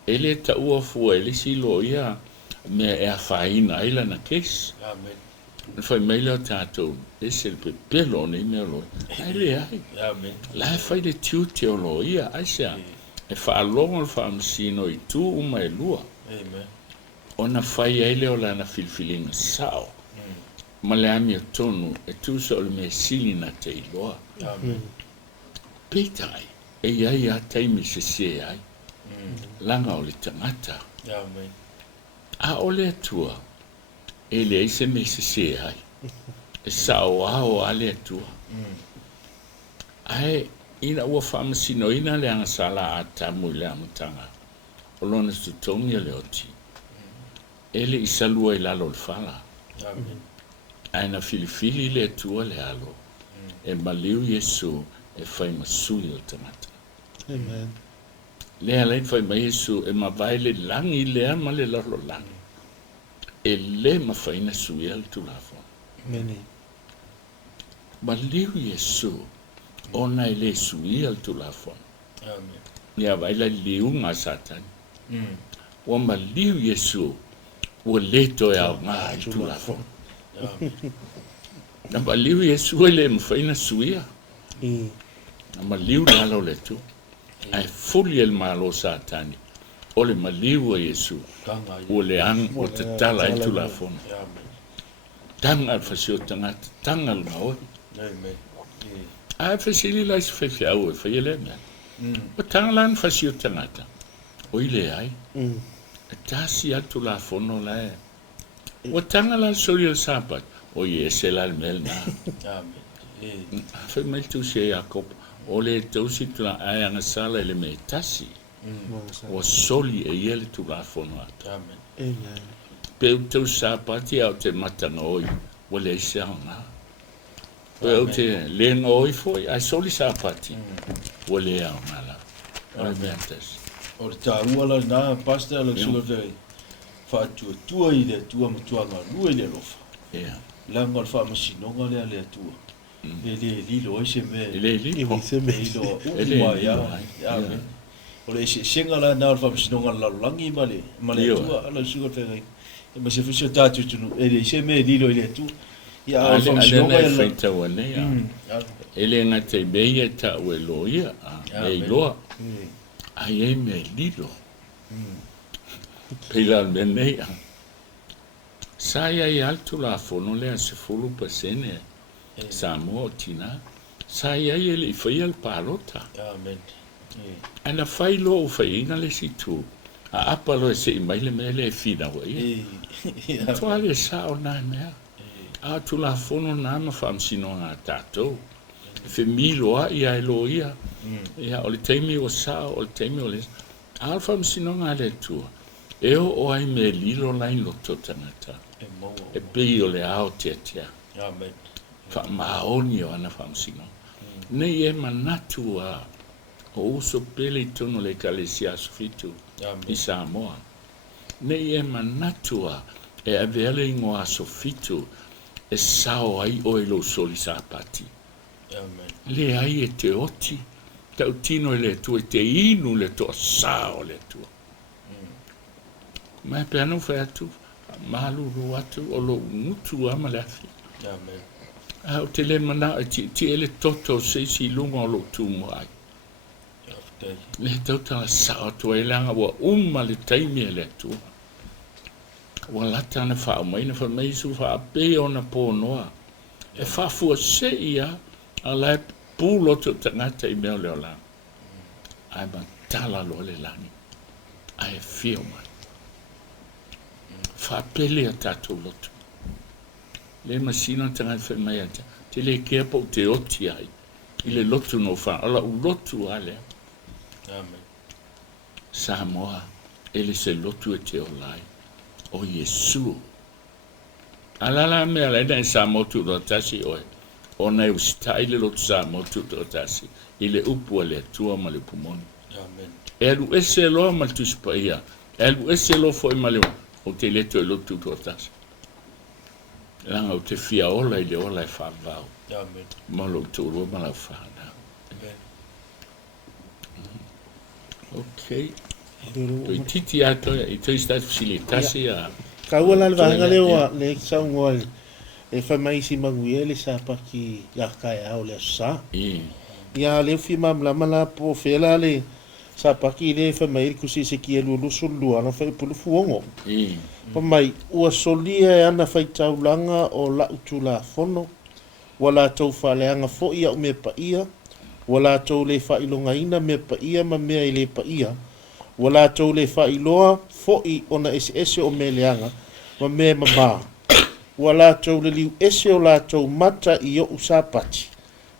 E le ta ua fua e le si loia mea e a whaina ai lana kes. Fai mai leo tātou, e se le pepelo nei mea loi. Ai le ai. La e fai le tiu te o loia, ai sea. E whaalonga le whaamasino i tu uma e lua. Ona fai ai leo lana filfilinga sao. Ma le ami o tonu, e tu so le mea sili na te iloa. Peitai, e iai a taimi se se ai. Langa o le tangata. A o le atua. E le ise me se ai. E sao ao a le atua. Ai, ina ua whamasino, ina le anga sala a tamu le amutanga. O lona tutongi le oti. E le isalua i lalo le whala. Ai na filifili le atua le alo. E maliu Yesu e whai masui o tamata. Amen. Le alai whai mai Yesu e mawai le langi lea ma le lalo langi. E le mawhaina sui al tu lafo. Many. Maliu Yesu ona i le sui al tu lafo. Nia vai la liu ngā satani. Wa maliu Yesu ua leto e au ngā i tu lafo. Na maliu Yesu e le mawhaina suia. Na maliu lalo le tu. Ai fuli el malo satani. O le maliu a Yesu. O le ang o te tala i tu la fono. Tanga al fasio tangata. Tanga al maoi. Ai fasili lai se whewhi au e whaiele mea. O tanga lan fasio tangata. O ile ai. E tasi atu la fono la e. O tanga lan sori al sapat. O ye se la mel na. Whai mai tu se Jacob. O le tausi tula ai anga sala ele me tasi. O soli e iele tu la fono atu. Amen. Pe u tau sapati au te matanga oi. O le ise au ngā. Pe au te lenga oi foi. Ai soli sapati. O le au ngā la. O le mea tasi. O le tā ua la nā pasta la sula vei. Whaatua tua i le tua matuanga lua i le rofa. Langa le whaamasinonga lea le tua. E le lilo ise me. E le lilo. Lilo uwa ia. O le ise senga la nā le whaamasinonga la langi ma le tua. Ala suga whengai. E ma se fusio tātu tunu. E le ise me lilo i le tua. Ia o le whaamasinonga ia la. Whaitau anea. E le ngate meia ta ue loia. E loa. Ai e me lilo. Pela menea. Saya i altu la fono le se fulu pasene. Samoa tina. Saya i le fai al palota. Amen. Ana fai lo o fai inga le situ. A apalo e se i mai le mele e fina wa ia. Toa le sao na mea. A tu la fono na ma famsino ngā tātou. Fe milo a ia e lo ia. Ia o le teimi o sao, o le teimi o le... Alfa msino ngā le tua. Eo o ai me lilo lain lo to tangata. E pei o le ao tia tia. Amen. Whaamaoni o ana whaamsino. Nei e manatu a o uso pele tono le kalesia sufitu i Samoa. Nei e manatu a e aveale ingoa sufitu e sao ai o ilo soli sapati. Le ai e te oti, tau tino e le tua, te inu le tua sao le tua. Mai pe anu fai atu, malu ru atu, o lo ngutu ama le afi. Au te le mana, ti ele toto se si lunga o lo tu mo ai. Le tau tala sao tua e langa wa le taimi e le tua. Wa lata na wha mai na wha meisu wha ape o na pōnoa. E wha fua se ia, a lai pūloto tangata I mea leo langa. Ai ma tala lo le langi. Ai fio mai. Wha pele a tātou loto. Le masina tangata wha mai ata. Te le kea po te oti ai. I le lotu no wha. Ala u lotu a lea. Samoa. Ele se lotu e te o lai. O Yesu. Alala mea le na Samoa tu do tasi oe. Ona e ustai le lotu Samoa tu do tasi. I le upu le tua ma le pumoni. Amen. E alu ese loa ma tu spaia. E alu ese lo foi ma leo. O te leto e lotu do tasi. Langa o te fia ola I le ola e whavau. Amen. Ma lo tu rua ma la whana. Amen. Okay. Toi titi ato I toi stat facilitasi a Kaua la le vanga leo le sau ngoi. E wha mai si mangui e le sapa ki ya kai au le sa. Ia le fi mam la mala po fela le sapa ki le wha mai kusi se ki e lulu sulu ana wha pulu fuongo. Pa mai ua solia e ana whai taulanga o la utula fono. Wala tau whaleanga fo ia o me pa ia. Wala tau le whailonga ina me pa ia ma mea I le pa ia. Wala tau le whailoa fo I ona ese o me leanga ma mea mama. Wala tau le liu ese o la tau mata I o usapati.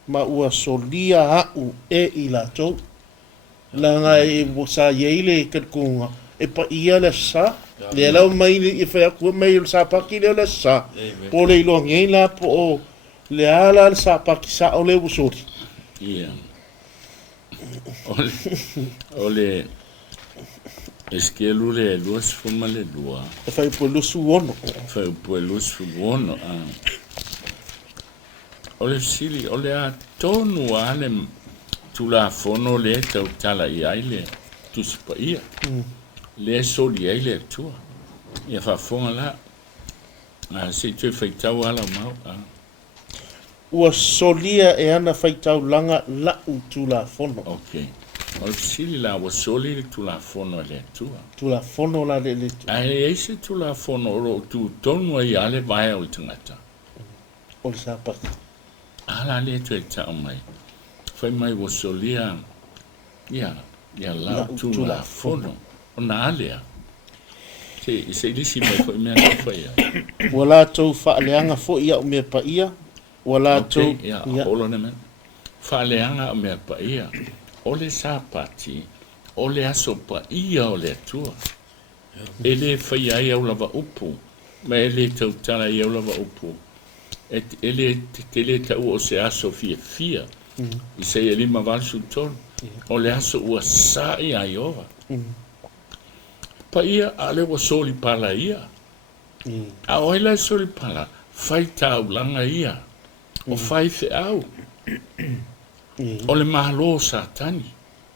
Ma ua solia hau e I la tau. Langa e wosa yeile katkunga. E pa ia le sa. Le lau mai I whai akua mai o sapaki le sa. Po le ilo ngei la po o le ala le sapaki sa o le usori. Ia. Ole Eskelu le luas fuma le lua. E whai po lusu ono. Fai po luas fuono a. Ole sili ole a tonu ale tula fono le tau tala I aile tu sipa ia. Le soli aile tua. Ia fa fonga la. A se tu fai tau ala mau a. Ua solia e ana whai tau langa la utula fono. Okay. O sili la wa soli tu la fono le tua. Tu la fono la le tua. Ai ese tu la fono ro tu tonu ai ale vai o tangata. O le sapaki. Ala le tu ta mai. Fai mai wa solia. Ya la tu la fono. Ona alea. Te se disi mai foi me na foi. Wala tau whaaleanga fo ia o me pa ia. Wala tau. Ya olo ne men. Whaaleanga o me pa ia. Ole sapati, ole aso pa ia o le tua. Ele fai ai au lava upu, ma ele tau tala I au lava upu. Ele te le tau o se aso fia. I se e lima valsu tonu. Ole aso ua sai ai ova. Pa ia ale wa soli pala ia. A oila soli pala, fai tau langa ia. O fai fe au. O le mahalo satani.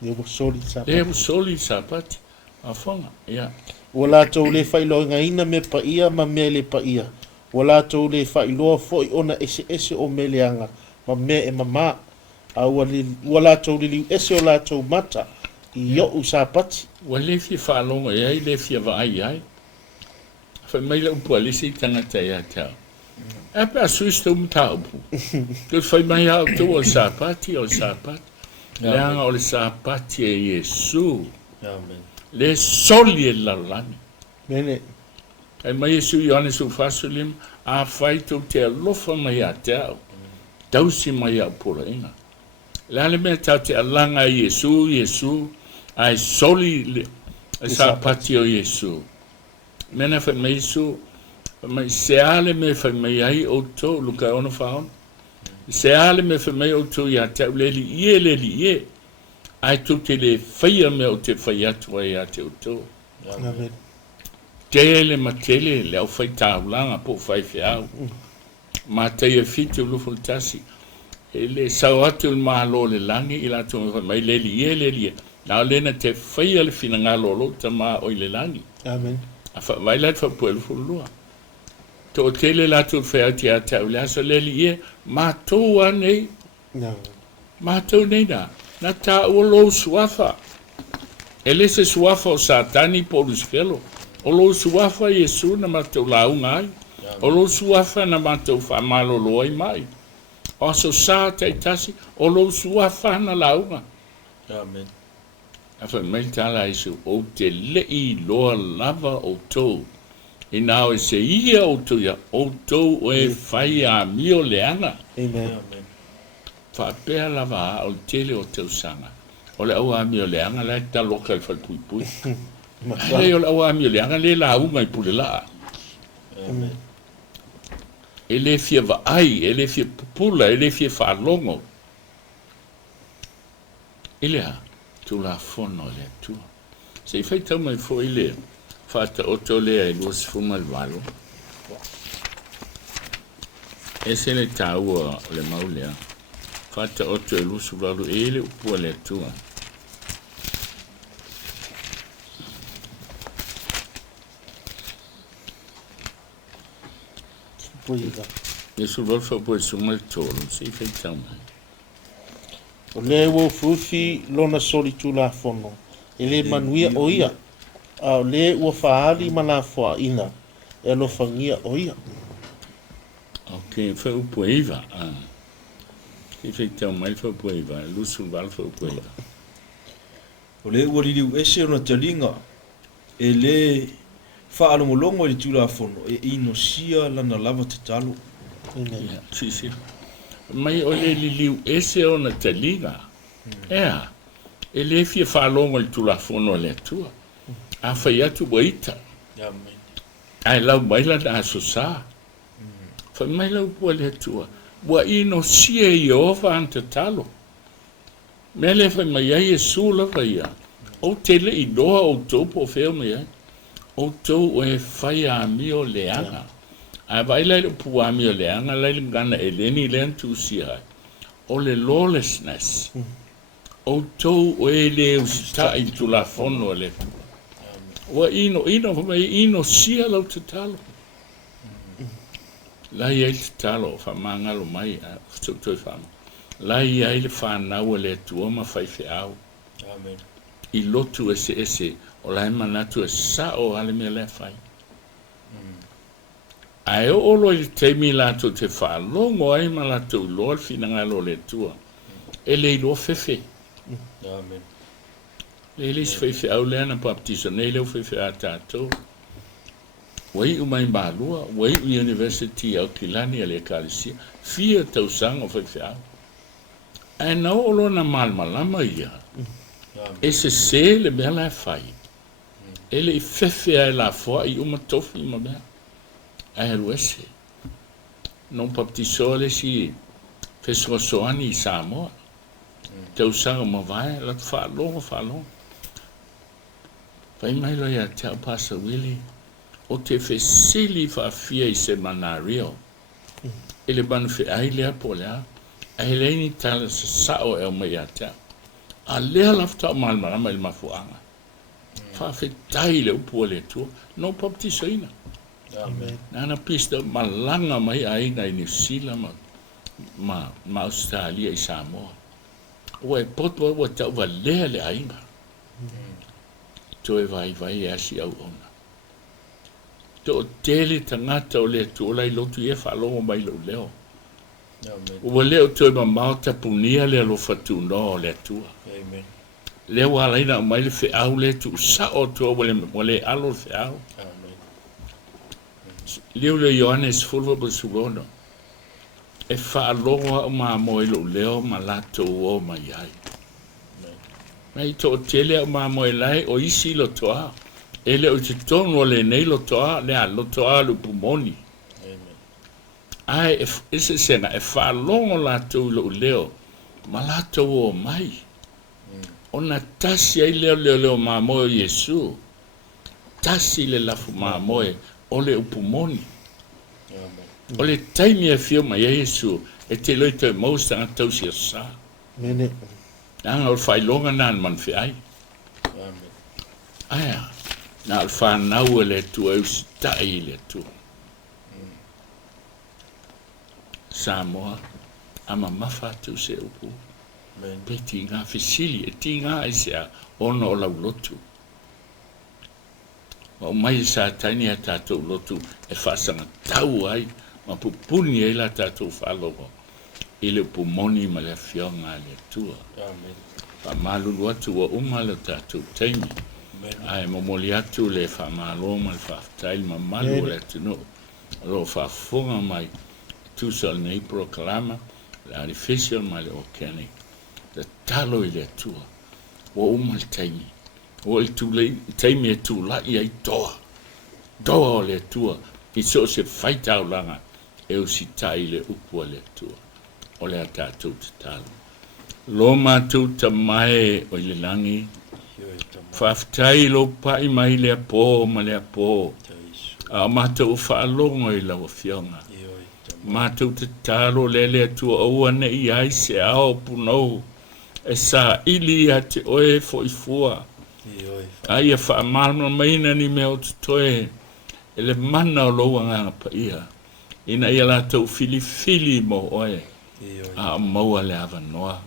Le ua soli sapaki. Le ua soli sapati. A whanga, ia. Wala tau le whailoa ina me pa ia ma me le pa ia. Wala tau le whailoa fo I ona ese o me leanga. Ma me e mama. A wala tau le liu ese o la tau mata. I o usapati. Wa le fia whalonga ia, le fia wa ai. Whai mai la upu alisi tangata ia tau. E pe a suista umta upu. Ke whai mai au tu o sapati. Leanga o le sapati e Yesu. Amen. Le soli e lalani. Mene. E mai Yesu Ioannes u fasulim. A whai tau te alofa mai a tau. Tausi mai au pura inga. Le ale mea tau te alanga Yesu. Ai soli le sapati o Yesu. Mena whai mai Yesu. Mai se ale me whai mai ai o tō luka ono whaon. Se ale me fe mai o tu ia te leli ie. Ai tu te le whaia me o te whaia tua ia te o tu. Amen. Tele ma tele le au whai tāulanga po whai whiau. Ma te ia fitu lufu tasi. E le sau atu mahalo le langi i la tu mai leli ie. Nā lena te whaia le fina ngā lolo ta maa oi le langi. Amen. A vai la fa po le fulua. To tele la tu fa ti a ta la so le li ma to ane No. ma to nei na ta o lo suafa. Ele se suafa o satani po lu spelo. O lo suafa Yesu na ma to la ungai. O lo suafa na ma to fa malo loi mai. O so sa te tasi o lo suafa na la unga. Amen. Afa mai tala isu o te lei loa lava o tō. I nao e se ia o tō ia o tō o e whai a mio leanga. Amen. Amen. Whapea lava a o tele o tau sanga. O le au a mio leanga le ta loka i whalpui pui. Hei o le au a mio leanga le la unga i pule la. Amen. E le fia va ai, e le fia pupula, e le fia whalongo. E lea. Tu la fono le tu. Se fai tau mai fo ile fata oto le ai los fumal valo. Ese le tau le maulea. Fata oto e lusu valo ele upu le tu. Puiga. Yesu valo fa po sumal tolo. Se fai tau mai. O le wo fufi lona soli tu la fono. Ele manuia o ia. A le ua faali mana foa ina. E lo fangia o ia. Ok, fa upu eva. Se fai tau mai fa upu eva. Lusu valo fa upu eva. O le ua liliu ese ona talinga. E le whaalongolongo i le tulafono. E ino sia lana lava te talo. Amen. Si. Mai o le liliu ese ona talinga. Ea. E le fia whalongo i tulafono le tua. A whai atu waita. Amen. Ai lau maila na aso sa. Whai mai lau pua le tua. Wa ino sia i ova anta talo. Mea le whai mai ai e sula whai a. O tele i doa o topo wheo mai ai. O tau o e whai a mio leanga. Ai vai lai le pua a mio leanga lai le ngana e leni le antu si ai. O le lawlessness. O tau o e le usita i tula fono le. Wa ino mai ino sia lau te talo. Lai ai te talo fa mangalo mai a toi fama. Lai ai le whanau le tua ma whai au. Amen. I lotu ese o lai manatu e sa o ale mea le whai. Ai o olo i te mi lato te whalongo ai ma lato loa finanga lo le tua. E le ilo fefe. Amen. Le lis fefe au lea na baptiso nei leo fefe a tātou. Wai umai mbalua, wai university au kilani ale kalisia. Fia tau sang o fefe au. Ai na olo na malmalama ia. E se le mea la fai. Ele i fefe ai la foa i umatofi ma mea. Ai alu ese. Non baptiso le si fesoasoani i Samoa. Tau sanga ma vai, la whalongo. Pai mai lo ia te apasa wili. O te whesili whaafia i se manario. Ele banu whi ai lea po lea. Ai leini tala sa sao e o mai a te. A lea lafta o malmarama il mafuanga. Whaafe tai le upu le tua. No baptiso ina. Amen. Nana pista malanga mai aina i New Zealand ma Australia i Samoa. O e poto o tau wa lea le ainga. To e vai e asi au ona. To tele tangata o le tuola i lotu e whalongo mai lo leo. Amen. O leo to e mamao tapunia le alo fatu no le tua. Amen. Leo alaina o mai le fe au le tu sa o to wale alo fe au. Amen. Leo le Ioannes fulva basugono. E whaalonga o maa moe lo leo ma lato o mai ai. Mai to tele o maa moe lai o isi lo toa. Ele o te tono le nei lo toa, le a lo toa lo pumoni. Amen. Ai ese senga e fa longo la tu lo leo. Ma la tu o mai. Ona tasi ai leo ma mo Yesu. Tasi le lafu ma mo o le upumoni. O le taimi e fio ma Yesu e te loi te mo sa tau sia sa. Mene. Anga o fai longa nan man fi ai. Aya. Na al fa nau le tu e ustai le tu. Samoa ama mafa tu se upu. Pe tinga fisili e tinga e se ono o lau lotu. O mai sa tani a tatou lotu e fasanga tau ai ma pupuni e la tatou falogo. Ile pumoni ma le fionga le tua. Pa malulu atu wa umala tatou taimi. Ai momoli atu le fa malo ma le fa tail ma malu le tino. Lo fa funga mai tu sal nei proclama l'artificial ma le organic. Da talo ile tua. Wa umal taimi. O il tu le taimi e tu la ia i toa. Doa le tua. I so se faita o langa. E o si tai le upua le tua. O le atatou te talo. Lo mātou ta mai o le langi. Whaftai lo pai mai le apo ma le apo. A mātou whaalongo i lau fionga. Mātou te talo le le atua aua ne i ai se ao punou. E sa ili a te oe fo i fua. Ai a whaamalma maina ni mea o te toe. E le mana o loa nganga pa ia. Ina ia la tau fili mo oe. A maua le ava noa.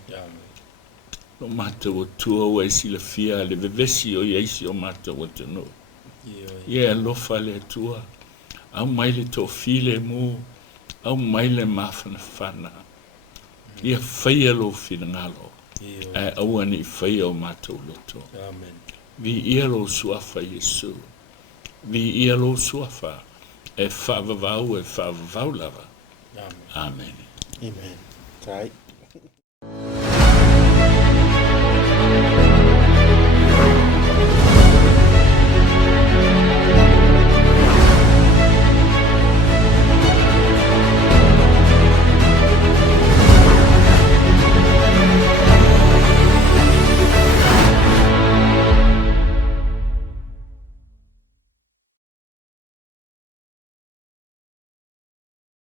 No mātou o tua o eisi la fia le vevesi o eisi o mātou o te no. Ie alofa le tua. Au mai le tō file mu. Au mai le mawhana whana. Ia whaia lo fina ngalo. E aua ni whaia o mātou loto. Vi ia lo suafa Yesu. Vi ia lo suafa. E whaavavau e whaavavau lava. Amen. Amen. Tai.